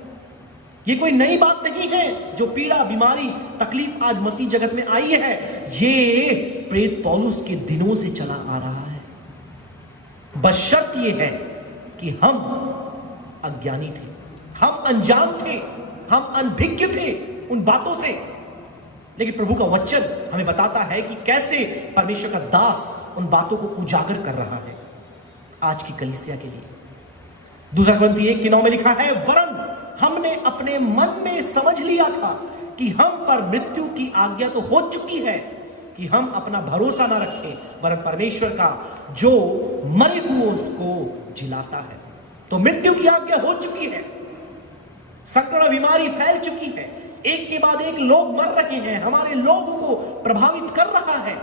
ये कोई नई बात नहीं है। जो पीड़ा, बीमारी, तकलीफ आज मसीह जगत में आई है, ये प्रेरित पौलुस के दिनों से चला आ रहा है। बशर्त ये है कि हम अज्ञानी थे, हम अनजान थे, हम अनभिज्ञ थे उन बातों से। लेकिन प्रभु का वचन हमें बताता है कि कैसे परमेश्वर का दास उन बातों को उजागर कर रहा है आज की कलीसिया के लिए। दूसरा कुरिन्थी 1:9 में लिखा है, वरन हमने अपने मन में समझ लिया था कि हम पर मृत्यु की आज्ञा तो हो चुकी है, कि हम अपना भरोसा ना रखें, वरन परमेश्वर का जो मरे हुए को जिलाता है। तो मृत्यु की आज्ञा हो चुकी है, संकट बीमारी फैल चुकी है, एक के बाद एक लोग मर रहे हैं, हमारे लोगों को प्रभावित कर रहा है।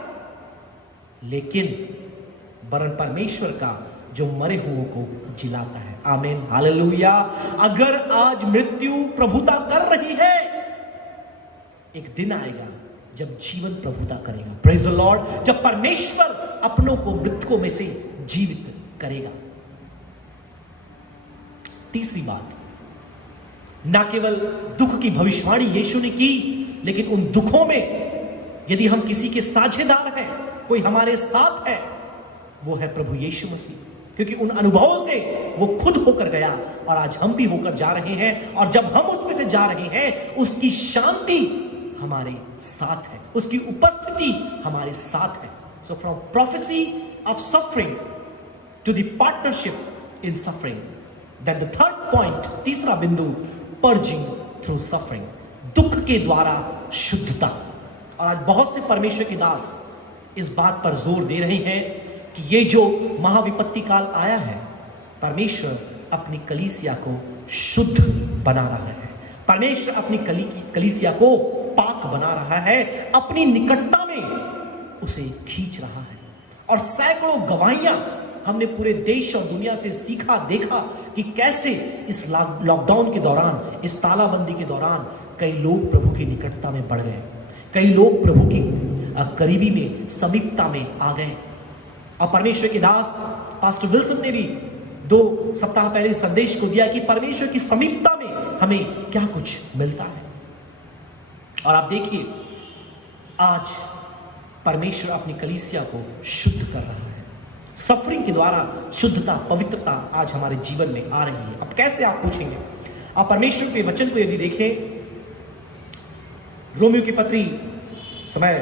लेकिन वरन परमेश्वर का जो मरे हुओं को जिलाता है। आमीन, हालेलुया। अगर आज मृत्यु प्रभुता कर रही है, एक दिन आएगा जब जीवन प्रभुता करेगा। Praise the Lord. जब परमेश्वर अपनों को मृतकों में से जीवित करेगा। तीसरी बात, ना केवल दुख की भविष्यवाणी यीशु ने की, लेकिन उन दुखों में यदि हम किसी के साझेदार हैं, कोई हमारे साथ है, वो है प्रभु यीशु मसीह। क्योंकि उन अनुभवों से वो खुद होकर गया और आज हम भी होकर जा रहे हैं। और जब हम उसमें से जा रहे हैं, उसकी शांति हमारे साथ है, उसकी उपस्थिति हमारे साथ है। So from prophecy of suffering to the partnership in suffering. Then the third point, तीसरा बिंदु, पर्जिंग थ्रू सफरिंग, दुख के द्वारा शुद्धता। और आज बहुत से परमेश्वर के दास इस बात पर जोर दे रहे हैं कि ये जो महाविपत्ति काल आया है, परमेश्वर अपनी कलीसिया को शुद्ध बना रहा है। परमेश्वर अपनी कलीसिया को पाक बना रहा है, अपनी निकटता में उसे खींच रहा है। और सैकड़ों गवाहियां हमने पूरे देश और दुनिया से सीखा, देखा कि कैसे इस लॉकडाउन के दौरान, इस तालाबंदी के दौरान कई लोग प्रभु की निकटता में बढ़ गए, कई लोग प्रभु की करीबी में, समीपता में आ गए। और परमेश्वर के दास पास्टर विल्सन ने भी 2 सप्ताह पहले संदेश को दिया कि परमेश्वर की समीपता में हमें क्या कुछ मिलता है। और आप देखिए, आज परमेश्वर अपनी कलीसिया को शुद्ध कर रहा है। सफरिंग के द्वारा शुद्धता, पवित्रता आज हमारे जीवन में आ रही है। अब कैसे, आप पूछेंगे। आप परमेश्वर के वचन को यदि देखें, रोमियो की पत्री, समय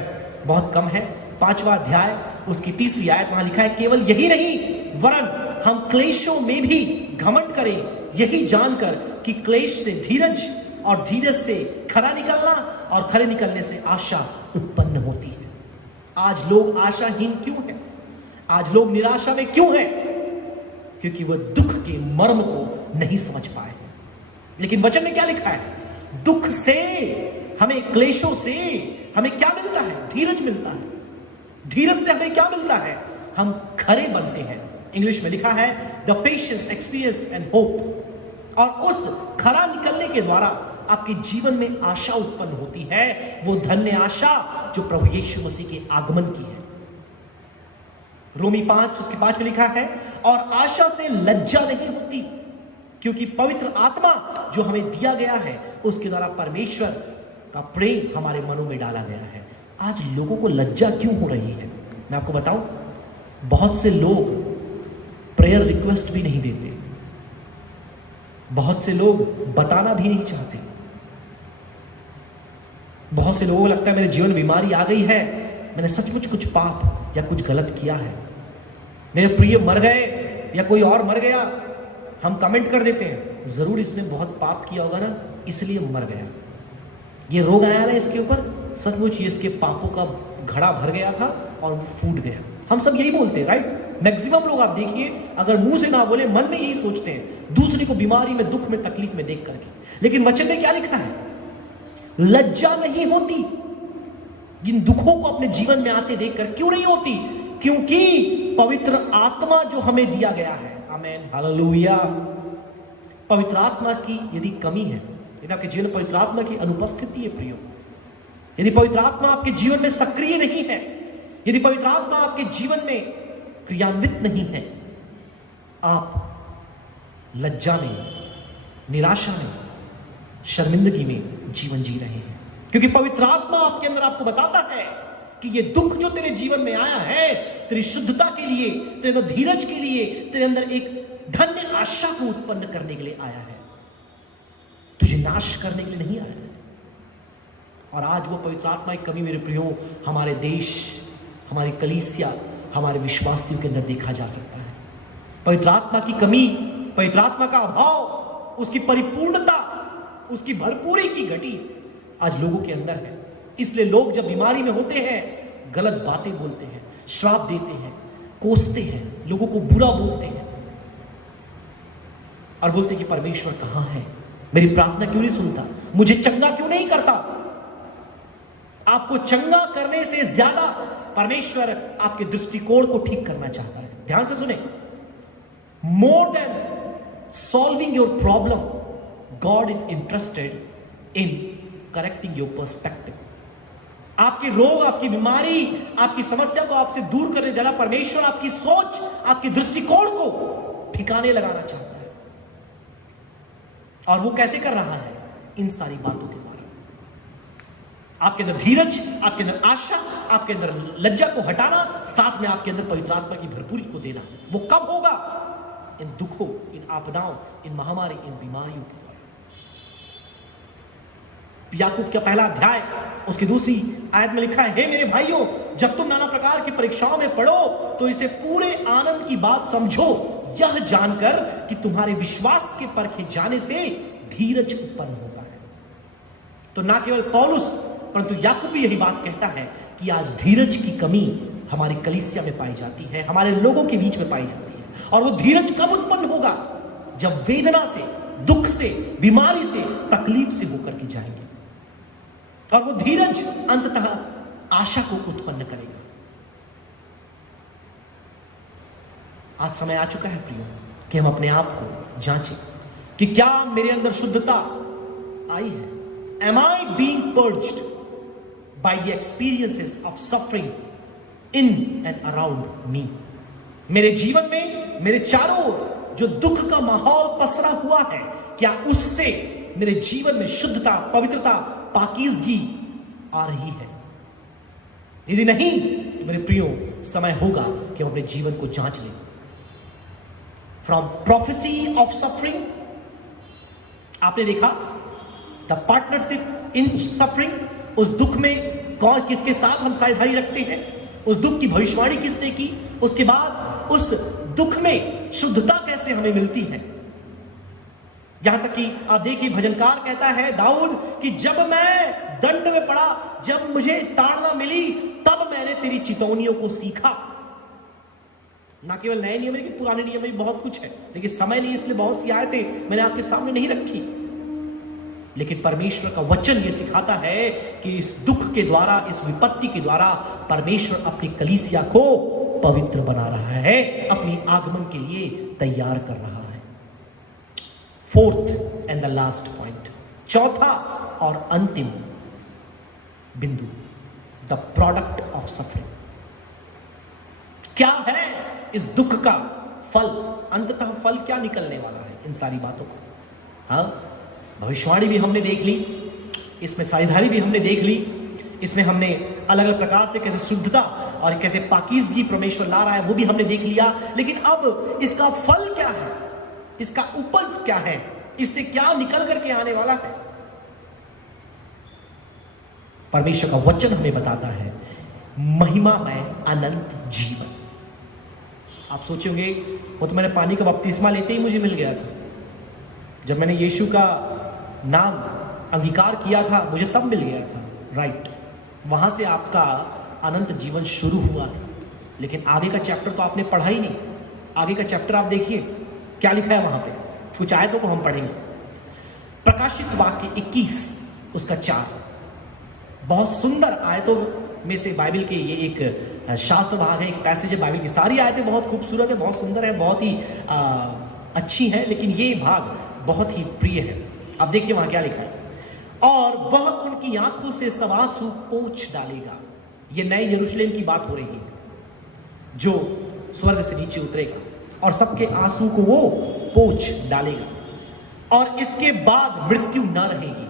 बहुत कम है, 5वां अध्याय, उसकी 3री आयत, वहां लिखा है, केवल यही नहीं वरन हम क्लेशों में भी घमंड करें, यही जानकर कि क्लेश से धीरज और धीरज से खरा निकलना और खरे निकलने से आशा उत्पन्न होती है। आज लोग आशाहीन क्यों हैं? आज लोग निराशा में क्यों हैं? क्योंकि वह दुख के मर्म को नहीं समझ पाए। लेकिन वचन में क्या लिखा है? दुख से हमें, क्लेशों से हमें क्या मिलता है? धीरज मिलता है। धीरज से हमें क्या मिलता है? हम खरे बनते हैं। इंग्लिश में लिखा है the patience, experience and hope. और उस खरा निकलने के द्वारा आपके जीवन में आशा उत्पन्न होती है, वो धन्य आशा जो प्रभु यीशु मसीह के आगमन की है। रोमी 5 उसके 5 में लिखा है, और आशा से लज्जा नहीं होती, क्योंकि पवित्र आत्मा जो हमें दिया गया है, उसके द्वारा परमेश्वर का प्रेम हमारे मनों में डाला गया है। आज लोगों को लज्जा क्यों हो रही है? मैं आपको बताऊं, बहुत से लोग प्रेयर रिक्वेस्ट भी नहीं देते, बहुत से लोग बताना भी नहीं चाहते। बहुत से लोगों को लगता है मेरे जीवन में बीमारी आ गई है, मैंने सचमुच कुछ पाप या कुछ गलत किया है, मेरे प्रिय मर गए या कोई और मर गया। हम कमेंट कर देते हैं, जरूर इसने बहुत पाप किया होगा ना, इसलिए मर गया। ये रोग आया ना इसके ऊपर, सचमुच ये इसके पापों का घड़ा भर गया था और वो फूट गया। हम सब यही बोलते हैं, राइट? मैक्सिमम लोग आप देखिए, अगर मुंह से ना बोले, मन में यही सोचते हैं, दूसरे को बीमारी में, दुख में, तकलीफ में देख करके। लेकिन वचन में क्या लिखा है? लज्जा नहीं होती इन दुखों को अपने जीवन में आते देखकर। क्यों नहीं होती? क्योंकि पवित्र आत्मा जो हमें दिया गया है, आमीन, हालेलुया। पवित्र आत्मा की यदि कमी है, यदि आपके जीवन में पवित्र आत्मा की अनुपस्थिति है प्रियो, यदि पवित्र आत्मा आपके जीवन में सक्रिय नहीं है, यदि पवित्र आत्मा आपके जीवन में क्रियान्वित नहीं है, आप लज्जा में, निराशा में, शर्मिंदगी में जीवन जी रहे हैं। क्योंकि पवित्र आत्मा आपके अंदर आपको बताता है कि ये दुख जो तेरे जीवन में आया है, तेरी शुद्धता के लिए, तेरे अंदर धीरज के लिए, तेरे अंदर एक धन्य आशा को उत्पन्न करने के लिए आया है, तुझे नाश करने के लिए नहीं आया है। और आज वो पवित्र आत्मा की कमी मेरे प्रियो हमारे देश, हमारी कलीसिया, हमारे विश्वासियों के अंदर देखा जा सकता है। पवित्र आत्मा की कमी, पवित्र आत्मा का अभाव, उसकी परिपूर्णता, उसकी भरपूरी की घटी आज लोगों के अंदर है। इसलिए लोग जब बीमारी में होते हैं गलत बातें बोलते हैं, श्राप देते हैं, कोसते हैं, लोगों को बुरा बोलते हैं और बोलते हैं कि परमेश्वर कहां है, मेरी प्रार्थना क्यों नहीं सुनता, मुझे चंगा क्यों नहीं करता। आपको चंगा करने से ज्यादा परमेश्वर आपके दृष्टिकोण को ठीक करना चाहता है। ध्यान से सुने, more than solving your problem, God is interested in correcting your perspective. आपके रोग, आपकी बीमारी, आपकी समस्या को आपसे दूर करने ज्यादा परमेश्वर आपकी सोच, आपके दृष्टिकोण को ठिकाने लगाना चाहता है। और वो कैसे कर रहा है? इन सारी बातों के द्वारा। आपके अंदर धीरज, आपके अंदर आशा, आपके अंदर लज्जा को हटाना, साथ में आपके अंदर पवित्र आत्मा की भरपूरी को देना। वो कब होगा? इन दुखों, इन आपदाओं, इन महामारी, इन बीमारियों के द्वारा। याकूब का पहला अध्याय उसकी दूसरी आयत में लिखा है, हे मेरे भाइयों, जब तुम नाना प्रकार की परीक्षाओं में पड़ो तो इसे पूरे आनंद की बात समझो, यह जानकर कि तुम्हारे विश्वास के परखे जाने से धीरज उत्पन्न होता है। तो ना केवल पौलुस परंतु याकूब भी यही बात कहता है कि आज धीरज की कमी हमारी कलीसिया में पाई जाती है, हमारे लोगों के बीच में पाई जाती है। और वो धीरज कब उत्पन्न होगा? जब वेदना से, दुख से, बीमारी से, तकलीफ से होकर के जाएंगे। और वो धीरज अंततः आशा को उत्पन्न करेगा। आज समय आ चुका है प्रियो कि हम अपने आप को जांचें कि क्या मेरे अंदर शुद्धता आई है। Am I being purged by the experiences of suffering in and around me? मेरे जीवन में, मेरे चारों ओर जो दुख का माहौल पसरा हुआ है, क्या उससे मेरे जीवन में शुद्धता, पवित्रता, पाकीज़गी आ रही है? यदि नहीं, मेरे प्रियो, समय होगा कि हम अपने जीवन को जांच लें। फ्रॉम प्रोफेसी ऑफ सफरिंग, आपने देखा द पार्टनरशिप इन सफरिंग, उस दुख में कौन किसके साथ हम साझेदारी रखते हैं, उस दुख की भविष्यवाणी किसने की, उसके बाद उस दुख में शुद्धता कैसे हमें मिलती है। यहां तक कि आप देखिए, भजनकार कहता है दाऊद कि जब मैं दंड में पड़ा, जब मुझे ताड़ना मिली, तब मैंने तेरी चितौनियों को सीखा। ना केवल नए नियम में, पुराने नियम में बहुत कुछ है, लेकिन समय नहीं, इसलिए बहुत सी आयतें मैंने आपके सामने नहीं रखी। लेकिन परमेश्वर का वचन यह सिखाता है कि इस दुख के द्वारा, इस विपत्ति के द्वारा परमेश्वर अपनी कलीसिया को पवित्र बना रहा है, अपनी आगमन के लिए तैयार कर रहा है। Fourth and the last point, चौथा और अंतिम बिंदु, द प्रोडक्ट ऑफ सफरिंग। क्या है इस दुख का फल? अंततः फल क्या निकलने वाला है इन सारी बातों को? हाँ, भविष्यवाणी भी हमने देख ली, इसमें साझेदारी भी हमने देख ली, इसमें हमने अलग अलग प्रकार से कैसे शुद्धता और कैसे पाकीज़गी परमेश्वर ला रहा है वो भी हमने देख लिया। लेकिन अब इसका फल क्या है, इसका उपज क्या है, इससे क्या निकल करके आने वाला है? परमेश्वर का वचन हमें बताता है महिमामय अनंत जीवन। आप सोचेंगे वो तो मैंने पानी का बपतिस्मा लेते ही मुझे मिल गया था, जब मैंने यीशु का नाम अंगीकार किया था मुझे तब मिल गया था। राइट, वहां से आपका अनंत जीवन शुरू हुआ था। लेकिन आगे का चैप्टर तो आपने पढ़ा ही नहीं। आगे का चैप्टर आप देखिए क्या लिखा है वहां पे, कुछ आयतों को हम पढ़ेंगे। प्रकाशित वाक्य 21 उसका 4, बहुत सुंदर आयतों में से बाइबल के ये एक शास्त्र भाग है, एक पैसेज है बाइबल की। सारी आयतें बहुत खूबसूरत है, बहुत सुंदर है, बहुत ही अच्छी है, लेकिन ये भाग बहुत ही प्रिय है। अब देखिए वहां क्या लिखा है, और वह उनकी आंखों से सब आंसू पोंछ डालेगा। यह नए यरूशलेम की बात हो रही है जो स्वर्ग से नीचे उतरेगा और सबके आंसू को वो पोंछ डालेगा, और इसके बाद मृत्यु न रहेगी।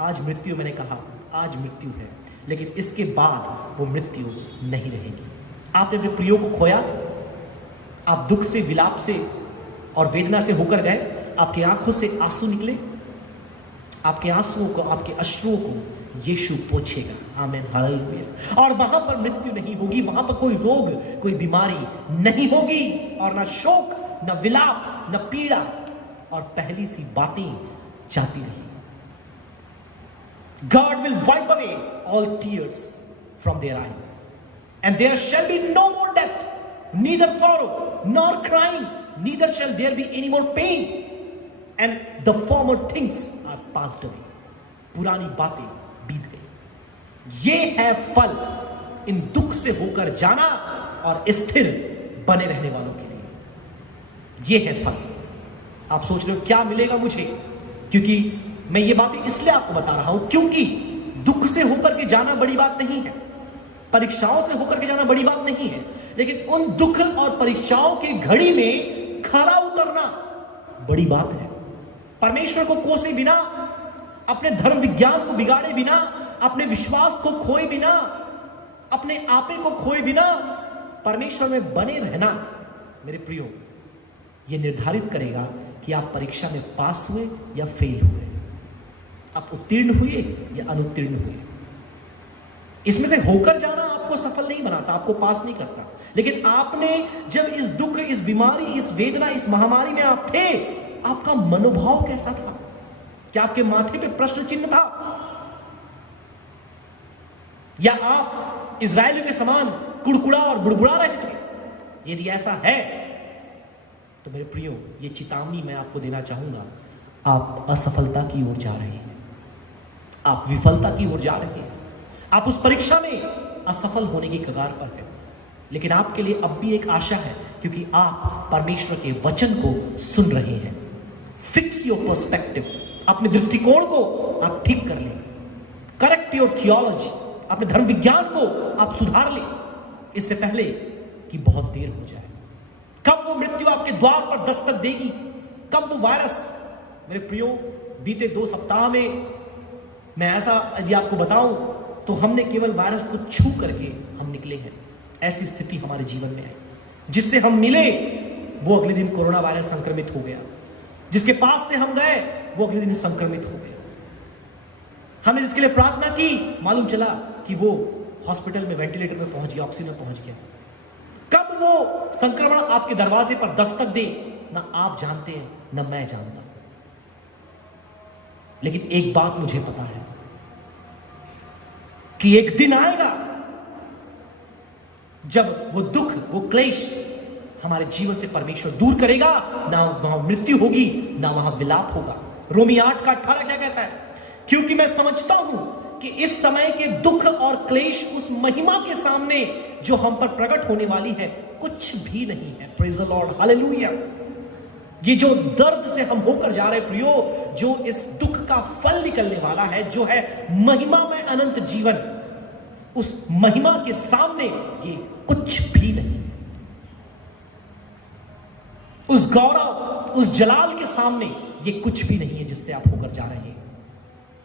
आज मृत्यु, मैंने कहा आज मृत्यु है, लेकिन इसके बाद वो मृत्यु नहीं रहेगी। आपने अपने प्रियो को खोया, आप दुख से, विलाप से और वेदना से होकर गए, आपकी आंखों से आंसू निकले, आपके आंसुओं को, आपके अश्रुओं को यीशु पोंछेगा। आमीन, हालेलुया। और वहां पर मृत्यु नहीं होगी, वहां पर कोई रोग, कोई बीमारी नहीं होगी, और ना शोक, न विलाप, न पीड़ा, और पहली सी बातें जाती रही। God will wipe away all tears from their eyes, and there shall be no more death, neither sorrow nor crying, neither shall there be any more pain, and the former things are passed away. पुरानी बातें बीत गई। ये है फल इन दुख से होकर जाना और स्थिर बने रहने वालों के लिए। ये है फल। आप सोच रहे हो क्या मिलेगा मुझे? क्योंकि मैं ये बातें इसलिए आपको बता रहा हूं क्योंकि दुख से होकर के जाना बड़ी बात नहीं है, परीक्षाओं से होकर के जाना बड़ी बात नहीं है, लेकिन उन दुख और परीक्षाओं की घड़ी में खरा उतरना बड़ी बात है। परमेश्वर को कोसे बिना, अपने धर्म विज्ञान को बिगाड़े बिना, अपने विश्वास को खोए बिना, अपने आपे को खोए बिना परमेश्वर में बने रहना, मेरे प्रियो, यह निर्धारित करेगा कि आप परीक्षा में पास हुए या फेल हुए, आप उत्तीर्ण हुए या अनुत्तीर्ण हुए। इसमें से होकर जाना आपको सफल नहीं बनाता, आपको पास नहीं करता, लेकिन आपने जब इस दुख, इस बीमारी, इस वेदना, इस महामारी में आप थे, आपका मनोभाव कैसा था? क्या आपके माथे पे प्रश्न चिन्ह था, या आप इजरायलियों के समान कुड़कुड़ा और बुड़बुड़ा रहे थे? यदि ऐसा है तो मेरे प्रियो, ये चेतावनी मैं आपको देना चाहूंगा, आप असफलता की ओर जा रहे हैं, आप विफलता की ओर जा रहे हैं, आप उस परीक्षा में असफल होने की कगार पर हैं। लेकिन आपके लिए अब भी एक आशा है, क्योंकि आप परमेश्वर के वचन को सुन रहे हैं। फिक्स योर पर्सपेक्टिव, अपने दृष्टिकोण को आप ठीक कर लें। करेक्ट योर थियोलॉजी, अपने धर्म विज्ञान को आप सुधार लें, इससे पहले कि बहुत देर हो जाए। कब वो मृत्यु आपके द्वार पर दस्तक देगी, कब वो वायरस? मेरे प्रियो, बीते 2 सप्ताह में मैं ऐसा यदि आपको बताऊं तो हमने केवल वायरस को छू करके हम निकले हैं। ऐसी स्थिति हमारे जीवन में है। जिससे हम मिले वो अगले दिन कोरोना वायरस संक्रमित हो गया, जिसके पास से हम गए वो अगले दिन संक्रमित हो गया। हमने जिसके लिए प्रार्थना की, मालूम चला कि वो हॉस्पिटल में वेंटिलेटर में पहुंच गया, ऑक्सीजन में पहुंच गया। कब वो संक्रमण आपके दरवाजे पर दस्तक दे, ना आप जानते हैं ना मैं जानता, लेकिन एक बात मुझे पता है कि एक दिन आएगा जब वो दुख, वो क्लेश हमारे जीवन से परमेश्वर दूर करेगा। ना वहां मृत्यु होगी, ना वहां विलाप होगा। रोमी 8:18 क्या कहता है? क्योंकि मैं समझता हूं कि इस समय के दुख और क्लेश उस महिमा के सामने जो हम पर प्रकट होने वाली है कुछ भी नहीं है। Praise the Lord, hallelujah. ये जो दर्द से हम होकर जा रहे प्रियो, जो इस दुख का फल निकलने वाला है, जो है महिमा में अनंत जीवन, उस महिमा के सामने ये कुछ भी नहीं। उस गौरव, उस जलाल के सामने ये कुछ भी नहीं है जिससे आप होकर जा रहे हैं।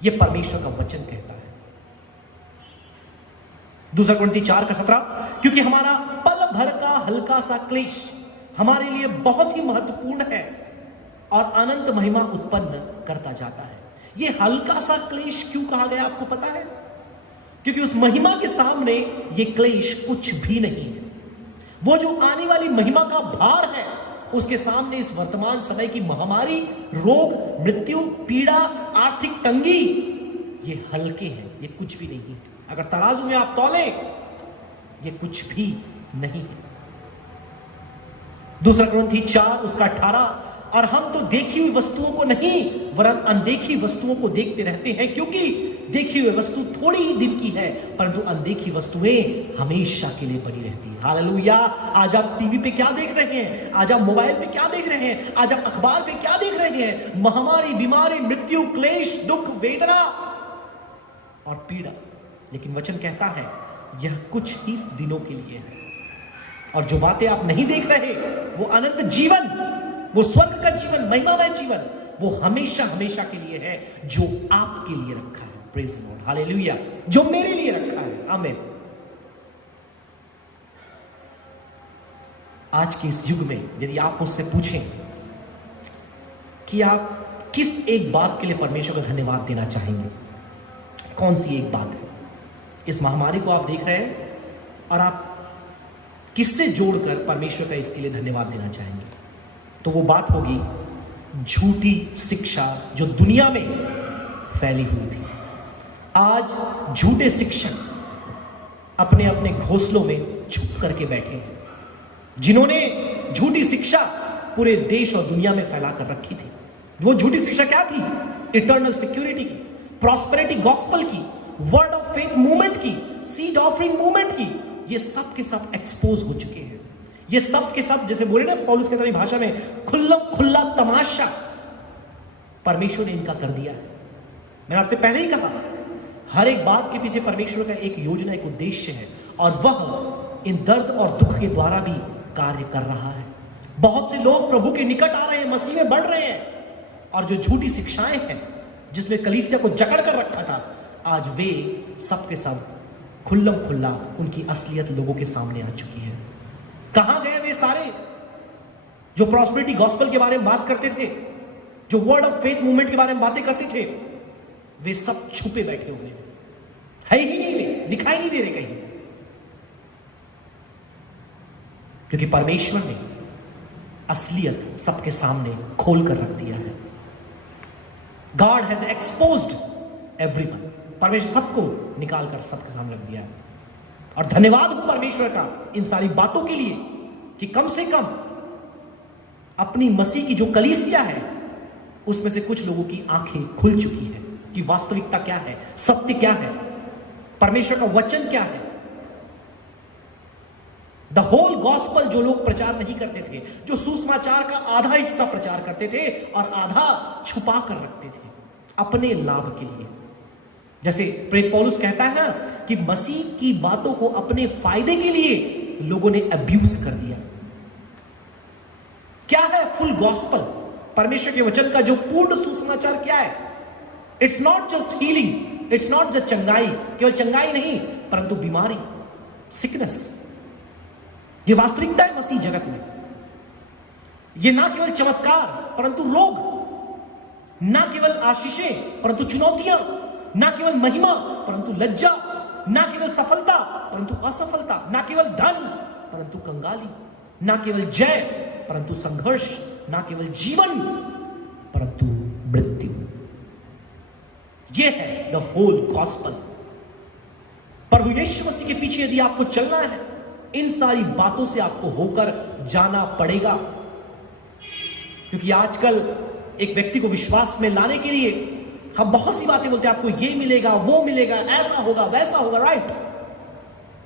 ये परमेश्वर का वचन कहता है। 2 कुरिन्थी 4:17, क्योंकि हमारा पल भर का हल्का सा क्लेश हमारे लिए बहुत ही महत्वपूर्ण है और अनंत महिमा उत्पन्न करता जाता है। यह हल्का सा क्लेश क्यों कहा गया आपको पता है? क्योंकि उस महिमा के सामने यह क्लेश कुछ भी नहीं है। वो जो आने वाली महिमा का भार है, उसके सामने इस वर्तमान समय की महामारी, रोग, मृत्यु, पीड़ा, आर्थिक तंगी, ये हल्के हैं, ये कुछ भी नहीं है। अगर तराजू में आप तौले, ये कुछ भी नहीं है। 2 कुरिन्थी 4:18, और हम तो देखी हुई वस्तुओं को नहीं वरन अनदेखी वस्तुओं को देखते रहते हैं, क्योंकि देखी हुई वस्तु थोड़ी ही दिन की है, परंतु अनदेखी वस्तुएं हमेशा के लिए बनी रहती है। हालेलुया। आज आप टीवी पे क्या देख रहे हैं? आज आप मोबाइल पे क्या देख रहे हैं? आज आप अखबार पे क्या देख रहे हैं? महामारी, बीमारी, मृत्यु, क्लेश, दुख, वेदना, और पीड़ा, लेकिन वचन कहता है यह कुछ ही दिनों के लिए है। और जो बातें आप नहीं देख रहे, वो अनंत जीवन, वो स्वर्ग का जीवन, महिमामय जीवन, वो हमेशा हमेशा के लिए है, जो आपके लिए रखा है। Praise the Lord, hallelujah. जो मेरे लिए रखा है, आमीन। आज के इस युग में यदि आप मुझसे पूछें कि आप किस एक बात के लिए परमेश्वर को धन्यवाद देना चाहेंगे, कौन सी एक बात है? इस महामारी को आप देख रहे हैं और आप किससे जोड़कर परमेश्वर का इसके लिए धन्यवाद देना चाहेंगे? तो वो बात होगी झूठी शिक्षा जो दुनिया में फैली हुई थी। आज झूठे शिक्षक अपने अपने घोंसलों में छुप करके बैठे हैं, जिन्होंने झूठी शिक्षा पूरे देश और दुनिया में फैला कर रखी थी। वो झूठी शिक्षा क्या थी? इटर्नल सिक्योरिटी की, प्रॉस्पेरिटी गॉस्पल की, वर्ड ऑफ फेथ मूवमेंट की, सीड ऑफरिंग मूवमेंट की। ये सब के सब एक्सपोज हो चुके हैं। ये सब के सब, जैसे बोले ना पौलुस के अपनी भाषा में, खुल्ला तमाशा परमेश्वर ने इनका कर दिया है। मैंने आपसे पहले ही कहा, हर एक बात के पीछे परमेश्वर का एक योजना, एक उद्देश्य है, और वह इन दर्द और दुख के द्वारा भी कार्य कर रहा है। बहुत से लोग प्रभु के निकट आ रहे हैं, मसीह में बढ़ रहे हैं, और जो झूठी शिक्षाएं हैं जिसमें कलीसिया को जकड़ कर रखा था, आज वे सब के सब खुल्ला उनकी असलियत लोगों के सामने आ चुकी है। कहां गए वे सारे जो प्रॉस्पेरिटी गॉस्पल के बारे में बात करते थे, जो वर्ड ऑफ फेथ मूवमेंट के बारे में बातें करते थे? वे सब छुपे बैठे हुए है ही नहीं, वे दिखाई नहीं दे रहे कहीं, क्योंकि परमेश्वर ने असलियत सबके सामने खोल कर रख दिया है। God has exposed everyone. परमेश्वर सबको निकाल कर सबके सामने रख दिया है। और धन्यवाद हो परमेश्वर का इन सारी बातों के लिए कि कम से कम अपनी मसीह की जो कलीसिया है उसमें से कुछ लोगों की आंखें खुल चुकी है कि वास्तविकता क्या है, सत्य क्या है, परमेश्वर का वचन क्या है। द होल गॉस्पल जो लोग प्रचार नहीं करते थे, जो सुसमाचार का आधा हिस्सा प्रचार करते थे और आधा छुपा कर रखते थे अपने लाभ के लिए। जैसे प्रेरित पौलुस कहता है कि मसीह की बातों को अपने फायदे के लिए लोगों ने अब्यूज कर दिया। क्या है फुल गॉस्पल? परमेश्वर के वचन का जो पूर्ण सुसमाचार क्या है? It's not just healing, it's not just चंगाई, केवल चंगाई नहीं, परंतु बीमारी, सिकनेस। ये वास्तविकता है मसीह जगत में। ये ना केवल चमत्कार परंतु रोग, ना केवल आशीषें परंतु चुनौतियां, ना केवल महिमा परंतु लज्जा, ना केवल सफलता परंतु असफलता, ना केवल धन परंतु कंगाली, ना केवल जय परंतु संघर्ष, ना केवल जीवन परंतु मृत्यु। यह है द होल गॉस्पल। प्रभु यीशु मसीह के पीछे यदि आपको चलना है, इन सारी बातों से आपको होकर जाना पड़ेगा। क्योंकि आजकल एक व्यक्ति को विश्वास में लाने के लिए हम बहुत सी बातें बोलते हैं, आपको ये मिलेगा, वो मिलेगा, ऐसा होगा, वैसा होगा, राइट।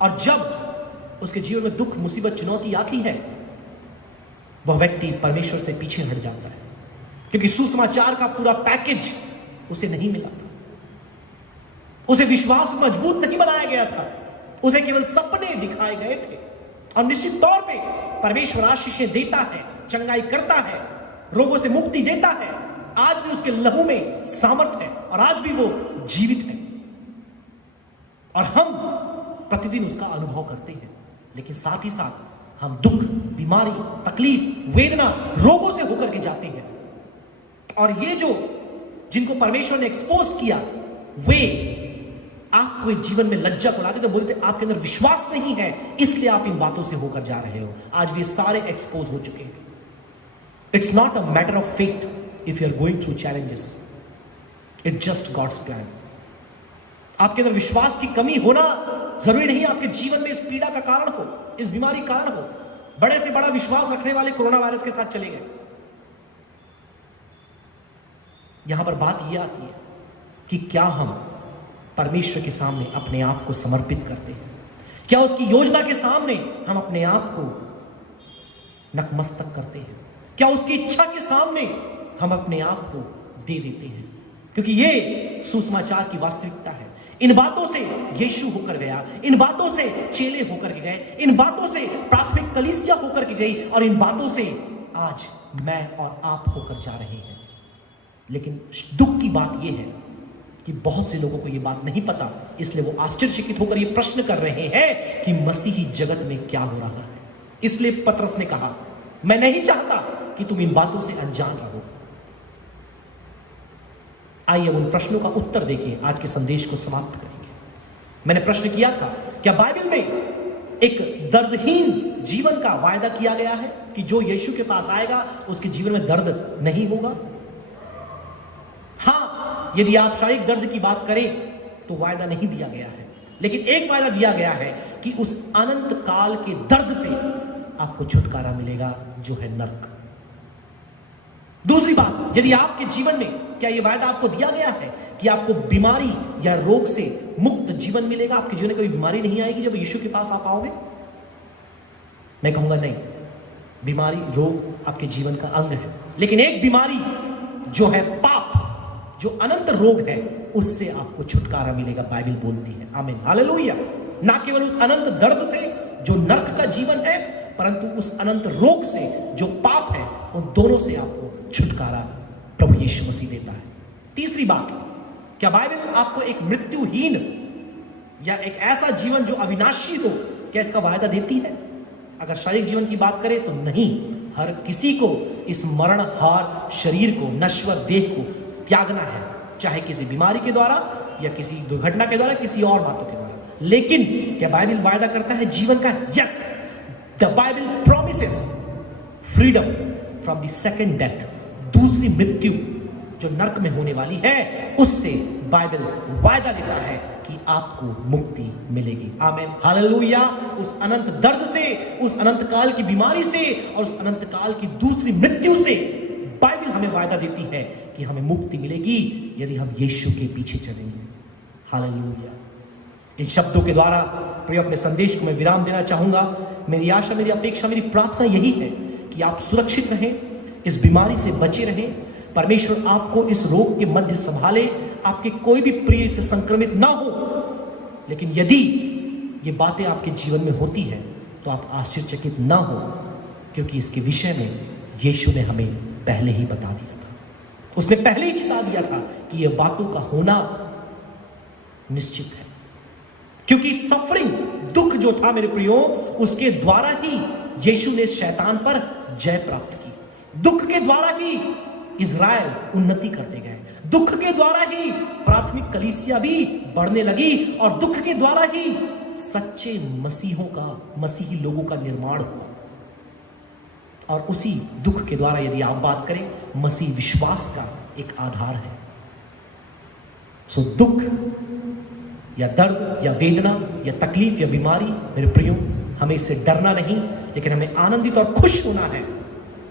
और जब उसके जीवन में दुख, मुसीबत, चुनौती आती है, वह व्यक्ति परमेश्वर से पीछे हट जाता है, क्योंकि सुसमाचार का पूरा पैकेज उसे नहीं मिला था। उसे विश्वास मजबूत नहीं बनाया गया था, उसे केवल सपने दिखाए गए थे। और निश्चित तौर पे परमेश्वर आशीषें देता है, चंगाई करता है, रोगों से मुक्ति देता है। आज भी उसके लहू में सामर्थ है और आज भी वो जीवित है और हम प्रतिदिन उसका अनुभव करते हैं। लेकिन साथ ही साथ हम दुख, बीमारी, तकलीफ, वेदना, रोगों से होकर के जाते हैं। और ये जो जिनको परमेश्वर ने एक्सपोज किया, वे आपको जीवन में लज्जा को लाते, तो बोलते आपके अंदर विश्वास नहीं है, इसलिए आप इन बातों से होकर जा रहे हो। आज वे सारे एक्सपोज हो चुके हैं। It's not a matter of faith if you are going through challenges, it's just God's plan. आपके अंदर विश्वास की कमी होना जरूरी नहीं आपके जीवन में इस पीड़ा का कारण हो, इस बीमारी का कारण हो। बड़े से बड़ा विश्वास रखने वाले कोरोना वायरस के साथ चले गए। यहां पर बात यह आती है कि क्या हम परमेश्वर के सामने अपने आप को समर्पित करते हैं? क्या उसकी योजना के सामने हम अपने आप को नतमस्तक करते हैं? क्या उसकी इच्छा के सामने हम अपने आप को दे देते हैं? क्योंकि ये सुसमाचार की वास्तविकता है। इन बातों से यीशु होकर गया, इन बातों से चेले होकर के गए, इन बातों से प्राथमिक कलीसिया होकर के गई, और इन बातों से आज मैं और आप होकर जा रहे हैं। लेकिन दुख की बात यह है कि बहुत से लोगों को यह बात नहीं पता, इसलिए वो आश्चर्यचकित होकर यह प्रश्न कर रहे हैं कि मसीही जगत में क्या हो रहा है। इसलिए पतरस ने कहा, मैं नहीं चाहता कि तुम इन बातों से अनजान रहो। आइए उन प्रश्नों का उत्तर देके आज के संदेश को समाप्त करेंगे। मैंने प्रश्न किया था, क्या बाइबल में एक दर्दहीन जीवन का वायदा किया गया है कि जो यीशु के पास आएगा उसके जीवन में दर्द नहीं होगा? हां, यदि आप शारीरिक दर्द की बात करें तो वायदा नहीं दिया गया है, लेकिन एक वायदा दिया गया है कि उस अनंत काल के दर्द से आपको छुटकारा मिलेगा, जो है नरक। दूसरी बात, यदि आपके जीवन में क्या यह वायदा आपको दिया गया है कि आपको बीमारी या रोग से मुक्त जीवन मिलेगा, आपके जीवन में कोई बीमारी नहीं आएगी जब यीशु के पास आप आओगे? मैं कहूंगा नहीं, बीमारी रोग आपके जीवन का अंग है, लेकिन एक बीमारी जो है पाप, जो अनंत रोग है, उससे आपको छुटकारा मिलेगा, बाइबल बोलती है। आमीन, हालेलुया। ना केवल उस अनंत दर्द से जो नरक का जीवन है, परंतु उस अनंत रोग से जो पाप है, उन दोनों से आपको छुटकारा प्रभु यीशु मसीह देता है। तीसरी बात, क्या बाइबल आपको एक मृत्युहीन या एक ऐसा जीवन जो अविनाशी हो, क्या इसका वायदा देती है? अगर शारीरिक जीवन की बात करें तो नहीं, हर किसी को इस मरणहार शरीर को, नश्वर देह को त्यागना है, चाहे किसी बीमारी के द्वारा या किसी दुर्घटना के द्वारा, किसी और बातों के द्वारा। लेकिन क्या बाइबल वायदा करता है जीवन का? Yes, the Bible promises freedom from the second death. दूसरी मृत्यु जो नरक में होने वाली है, उससे बाइबल वायदा देता है कि आपको मुक्ति मिलेगी। आमीन, हालेलुया। उस अनंत दर्द से, उस अनंत काल की बीमारी से और उस अनंत काल की दूसरी मृत्यु से बाइबल हमें वायदा देती है कि हमें मुक्ति मिलेगी यदि हम यीशु के पीछे चलेंगे। हालेलुया। इन शब्दों के द्वारा प्रिय अपने संदेश को मैं विराम देना चाहूंगा। मेरी आशा, मेरी अपेक्षा, मेरी प्रार्थना यही है कि आप सुरक्षित रहें, इस बीमारी से बचे रहें, परमेश्वर आपको इस रोग के मध्य संभाले, आपके कोई भी प्रिय से संक्रमित ना हो। लेकिन यदि ये बातें आपके जीवन में होती है तो आप आश्चर्यचकित ना हो, क्योंकि इसके विषय में यीशु ने हमें पहले ही बता दिया था। उसने पहले ही चिता दिया था कि यह बातों का होना निश्चित है, क्योंकि सफरिंग, दुख जो था मेरे प्रियो, उसके द्वारा ही यीशु ने शैतान पर जय प्राप्त की। दुख के द्वारा ही इज़राइल उन्नति करते गए, दुख के द्वारा ही प्राथमिक कलीसिया भी बढ़ने लगी, और दुख के द्वारा ही सच्चे मसीही लोगों का निर्माण हुआ। और उसी दुख के द्वारा, यदि आप बात करें, मसीह विश्वास का एक आधार है। सो दुख या दर्द या वेदना या तकलीफ या बीमारी, मेरे प्रियो, हमें इससे डरना नहीं, लेकिन हमें आनंदित और खुश होना है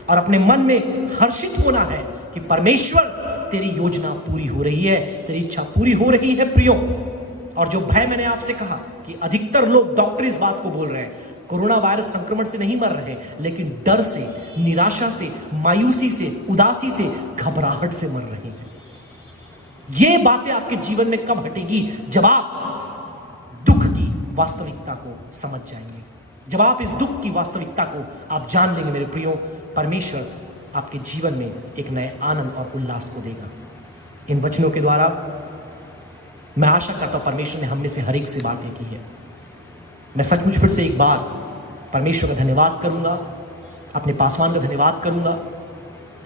और अपने मन में हर्षित होना है कि परमेश्वर, तेरी योजना पूरी हो रही है, तेरी इच्छा पूरी हो रही है प्रियो। और जो भय मैंने आपसे कहा कि अधिकतर लोग, डॉक्टर इस बात को बोल रहे हैं, कोरोना वायरस संक्रमण से नहीं मर रहे, लेकिन डर से, निराशा से, मायूसी से, उदासी से, घबराहट से मर रहे हैं। ये बातें आपके जीवन में कब हटेगी? जब आप दुख की वास्तविकता को समझ जाएंगे, जब आप इस दुख की वास्तविकता को आप जान लेंगे मेरे प्रियो, परमेश्वर आपके जीवन में एक नए आनंद और उल्लास को देगा। इन वचनों के द्वारा मैं आशा करता हूं परमेश्वर ने हम में से हर एक से बातें की है। मैं सचमुच फिर से एक बार परमेश्वर का धन्यवाद करूंगा, अपने पासवान का धन्यवाद करूंगा।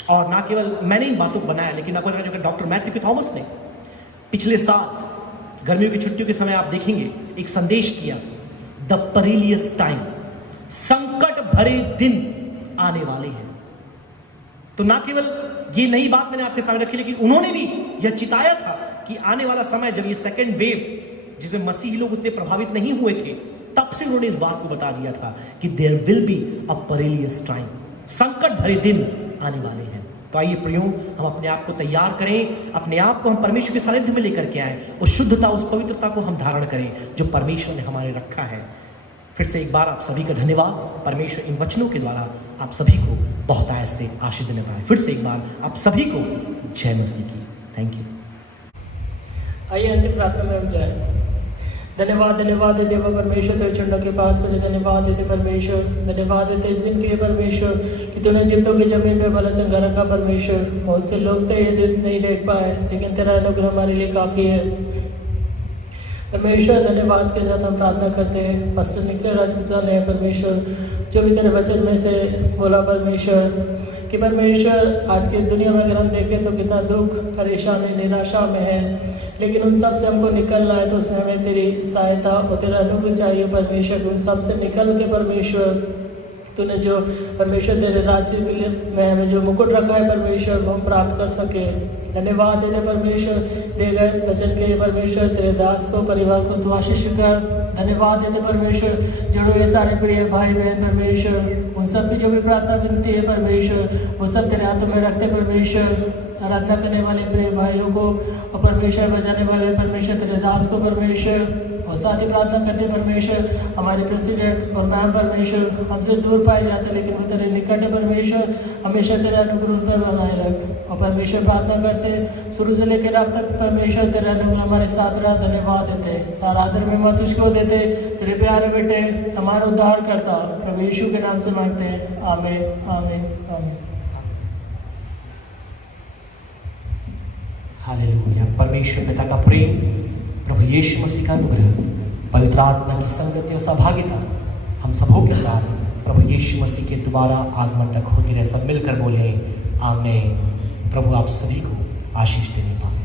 और ना केवल मैंने इन बातों को बनाया, लेकिन आपको जो डॉक्टर मैथ्यू के थॉमस ने पिछले साल गर्मियों की छुट्टियों के समय आप देखेंगे एक संदेश दिया, द परेलियस टाइम, संकट भरे दिन आने वाले हैं। तो ना केवल ये नई बात मैंने आपके सामने रखी, लेकिन उन्होंने भी यह चिताया था कि आने वाला समय, जब ये सेकेंड वेव, जिसमें मसीही लोग उतने प्रभावित नहीं हुए थे, तब से उन्होंने इस बात को बता दिया था कि there will be a perilous time, संकट भरे दिन आने वाले हैं। तो आइए प्रियो, हम अपने आप को तैयार करें, अपने आप को हम परमेश्वर के सानिध्य में लेकर के आए, उस शुद्धता, उस पवित्रता को हम धारण करें जो परमेश्वर ने हमारे रखा है। फिर से एक बार आप सभी का धन्यवाद। परमेश्वर इन वचनों के द्वारा आप सभी को बहुत आयत से आशीष देने पाए। फिर से एक बार आप सभी को जय मसीह की। Thank you. आइए अंतिम प्रार्थना में हम जाए। धन्यवाद धन्यवाद देते हो परमेश्वर तेरे चरणों के पास तेरे धन्यवाद देते परमेश्वर। धन्यवाद देते इस दिन के लिए परमेश्वर कि तूने जिंदों की जमीन पे भला चंगा रखा परमेश्वर। बहुत से लोग तो ये दिन नहीं देख पाए लेकिन तेरा अनुग्रह हमारे लिए काफ़ी है परमेश्वर। धन्यवाद के साथ हम प्रार्थना करते हैं पास्टर निखिल राजपूता ने परमेश्वर जो भी तेरे वचन में से बोला परमेश्वर कि परमेश्वर आज की दुनिया में अगर हम देखें तो कितना दुख परेशानी निराशा में है लेकिन उन सब से हमको निकलना है तो उसमें हमें तेरी सहायता और तेरा अनुग्रह चाहिए परमेश्वर। उन सब से निकल के परमेश्वर तूने जो परमेश्वर तेरे राज्य में हमें जो मुकुट रखा है परमेश्वर वो हम प्राप्त कर सके। धन्यवाद देते परमेश्वर दे गए वचन के लिए परमेश्वर तेरे दास को परिवार को तू आशीष कर। धन्यवाद देते परमेश्वर जोड़ो ये सारे प्रिय भाई बहन परमेश्वर उन सब की जो भी प्रार्थना विनती है परमेश्वर वो सब तेरे हाथों में रखते परमेश्वर। आराधना करने वाले प्रिय भाइयों को और परमेश्वर बजाने वाले परमेश्वर तेरे दास को परमेश्वर और साथ ही प्रार्थना करते परमेश्वर हमारे प्रेसिडेंट और मैम परमेश्वर हमसे दूर पाए जाते लेकिन वो तेरे निकट है परमेश्वर। हमेशा तेरा अनुग्रह उन पर बनाए रख और परमेश्वर प्रार्थना करते शुरू से लेकर अब तक परमेश्वर तेरा अनुग्रह हमारे साथ रहा। धन्यवाद देते सारा आदर में तुझको देते तेरे प्यारे बेटे हमारा उद्धार करता प्रभु यीशु के नाम से मांगते हैं आमीन आमीन आमीन। हालेलुया। परमेश्वर पिता का प्रेम प्रभु यीशु मसीह का अनुग्रह पवित्र आत्मा की संगति और सहभागिता हम सबों के साथ प्रभु यीशु मसीह के दोबारा आगमन तक होती रहे। सब मिलकर बोले आमीन। प्रभु आप सभी को आशीष देने पाए।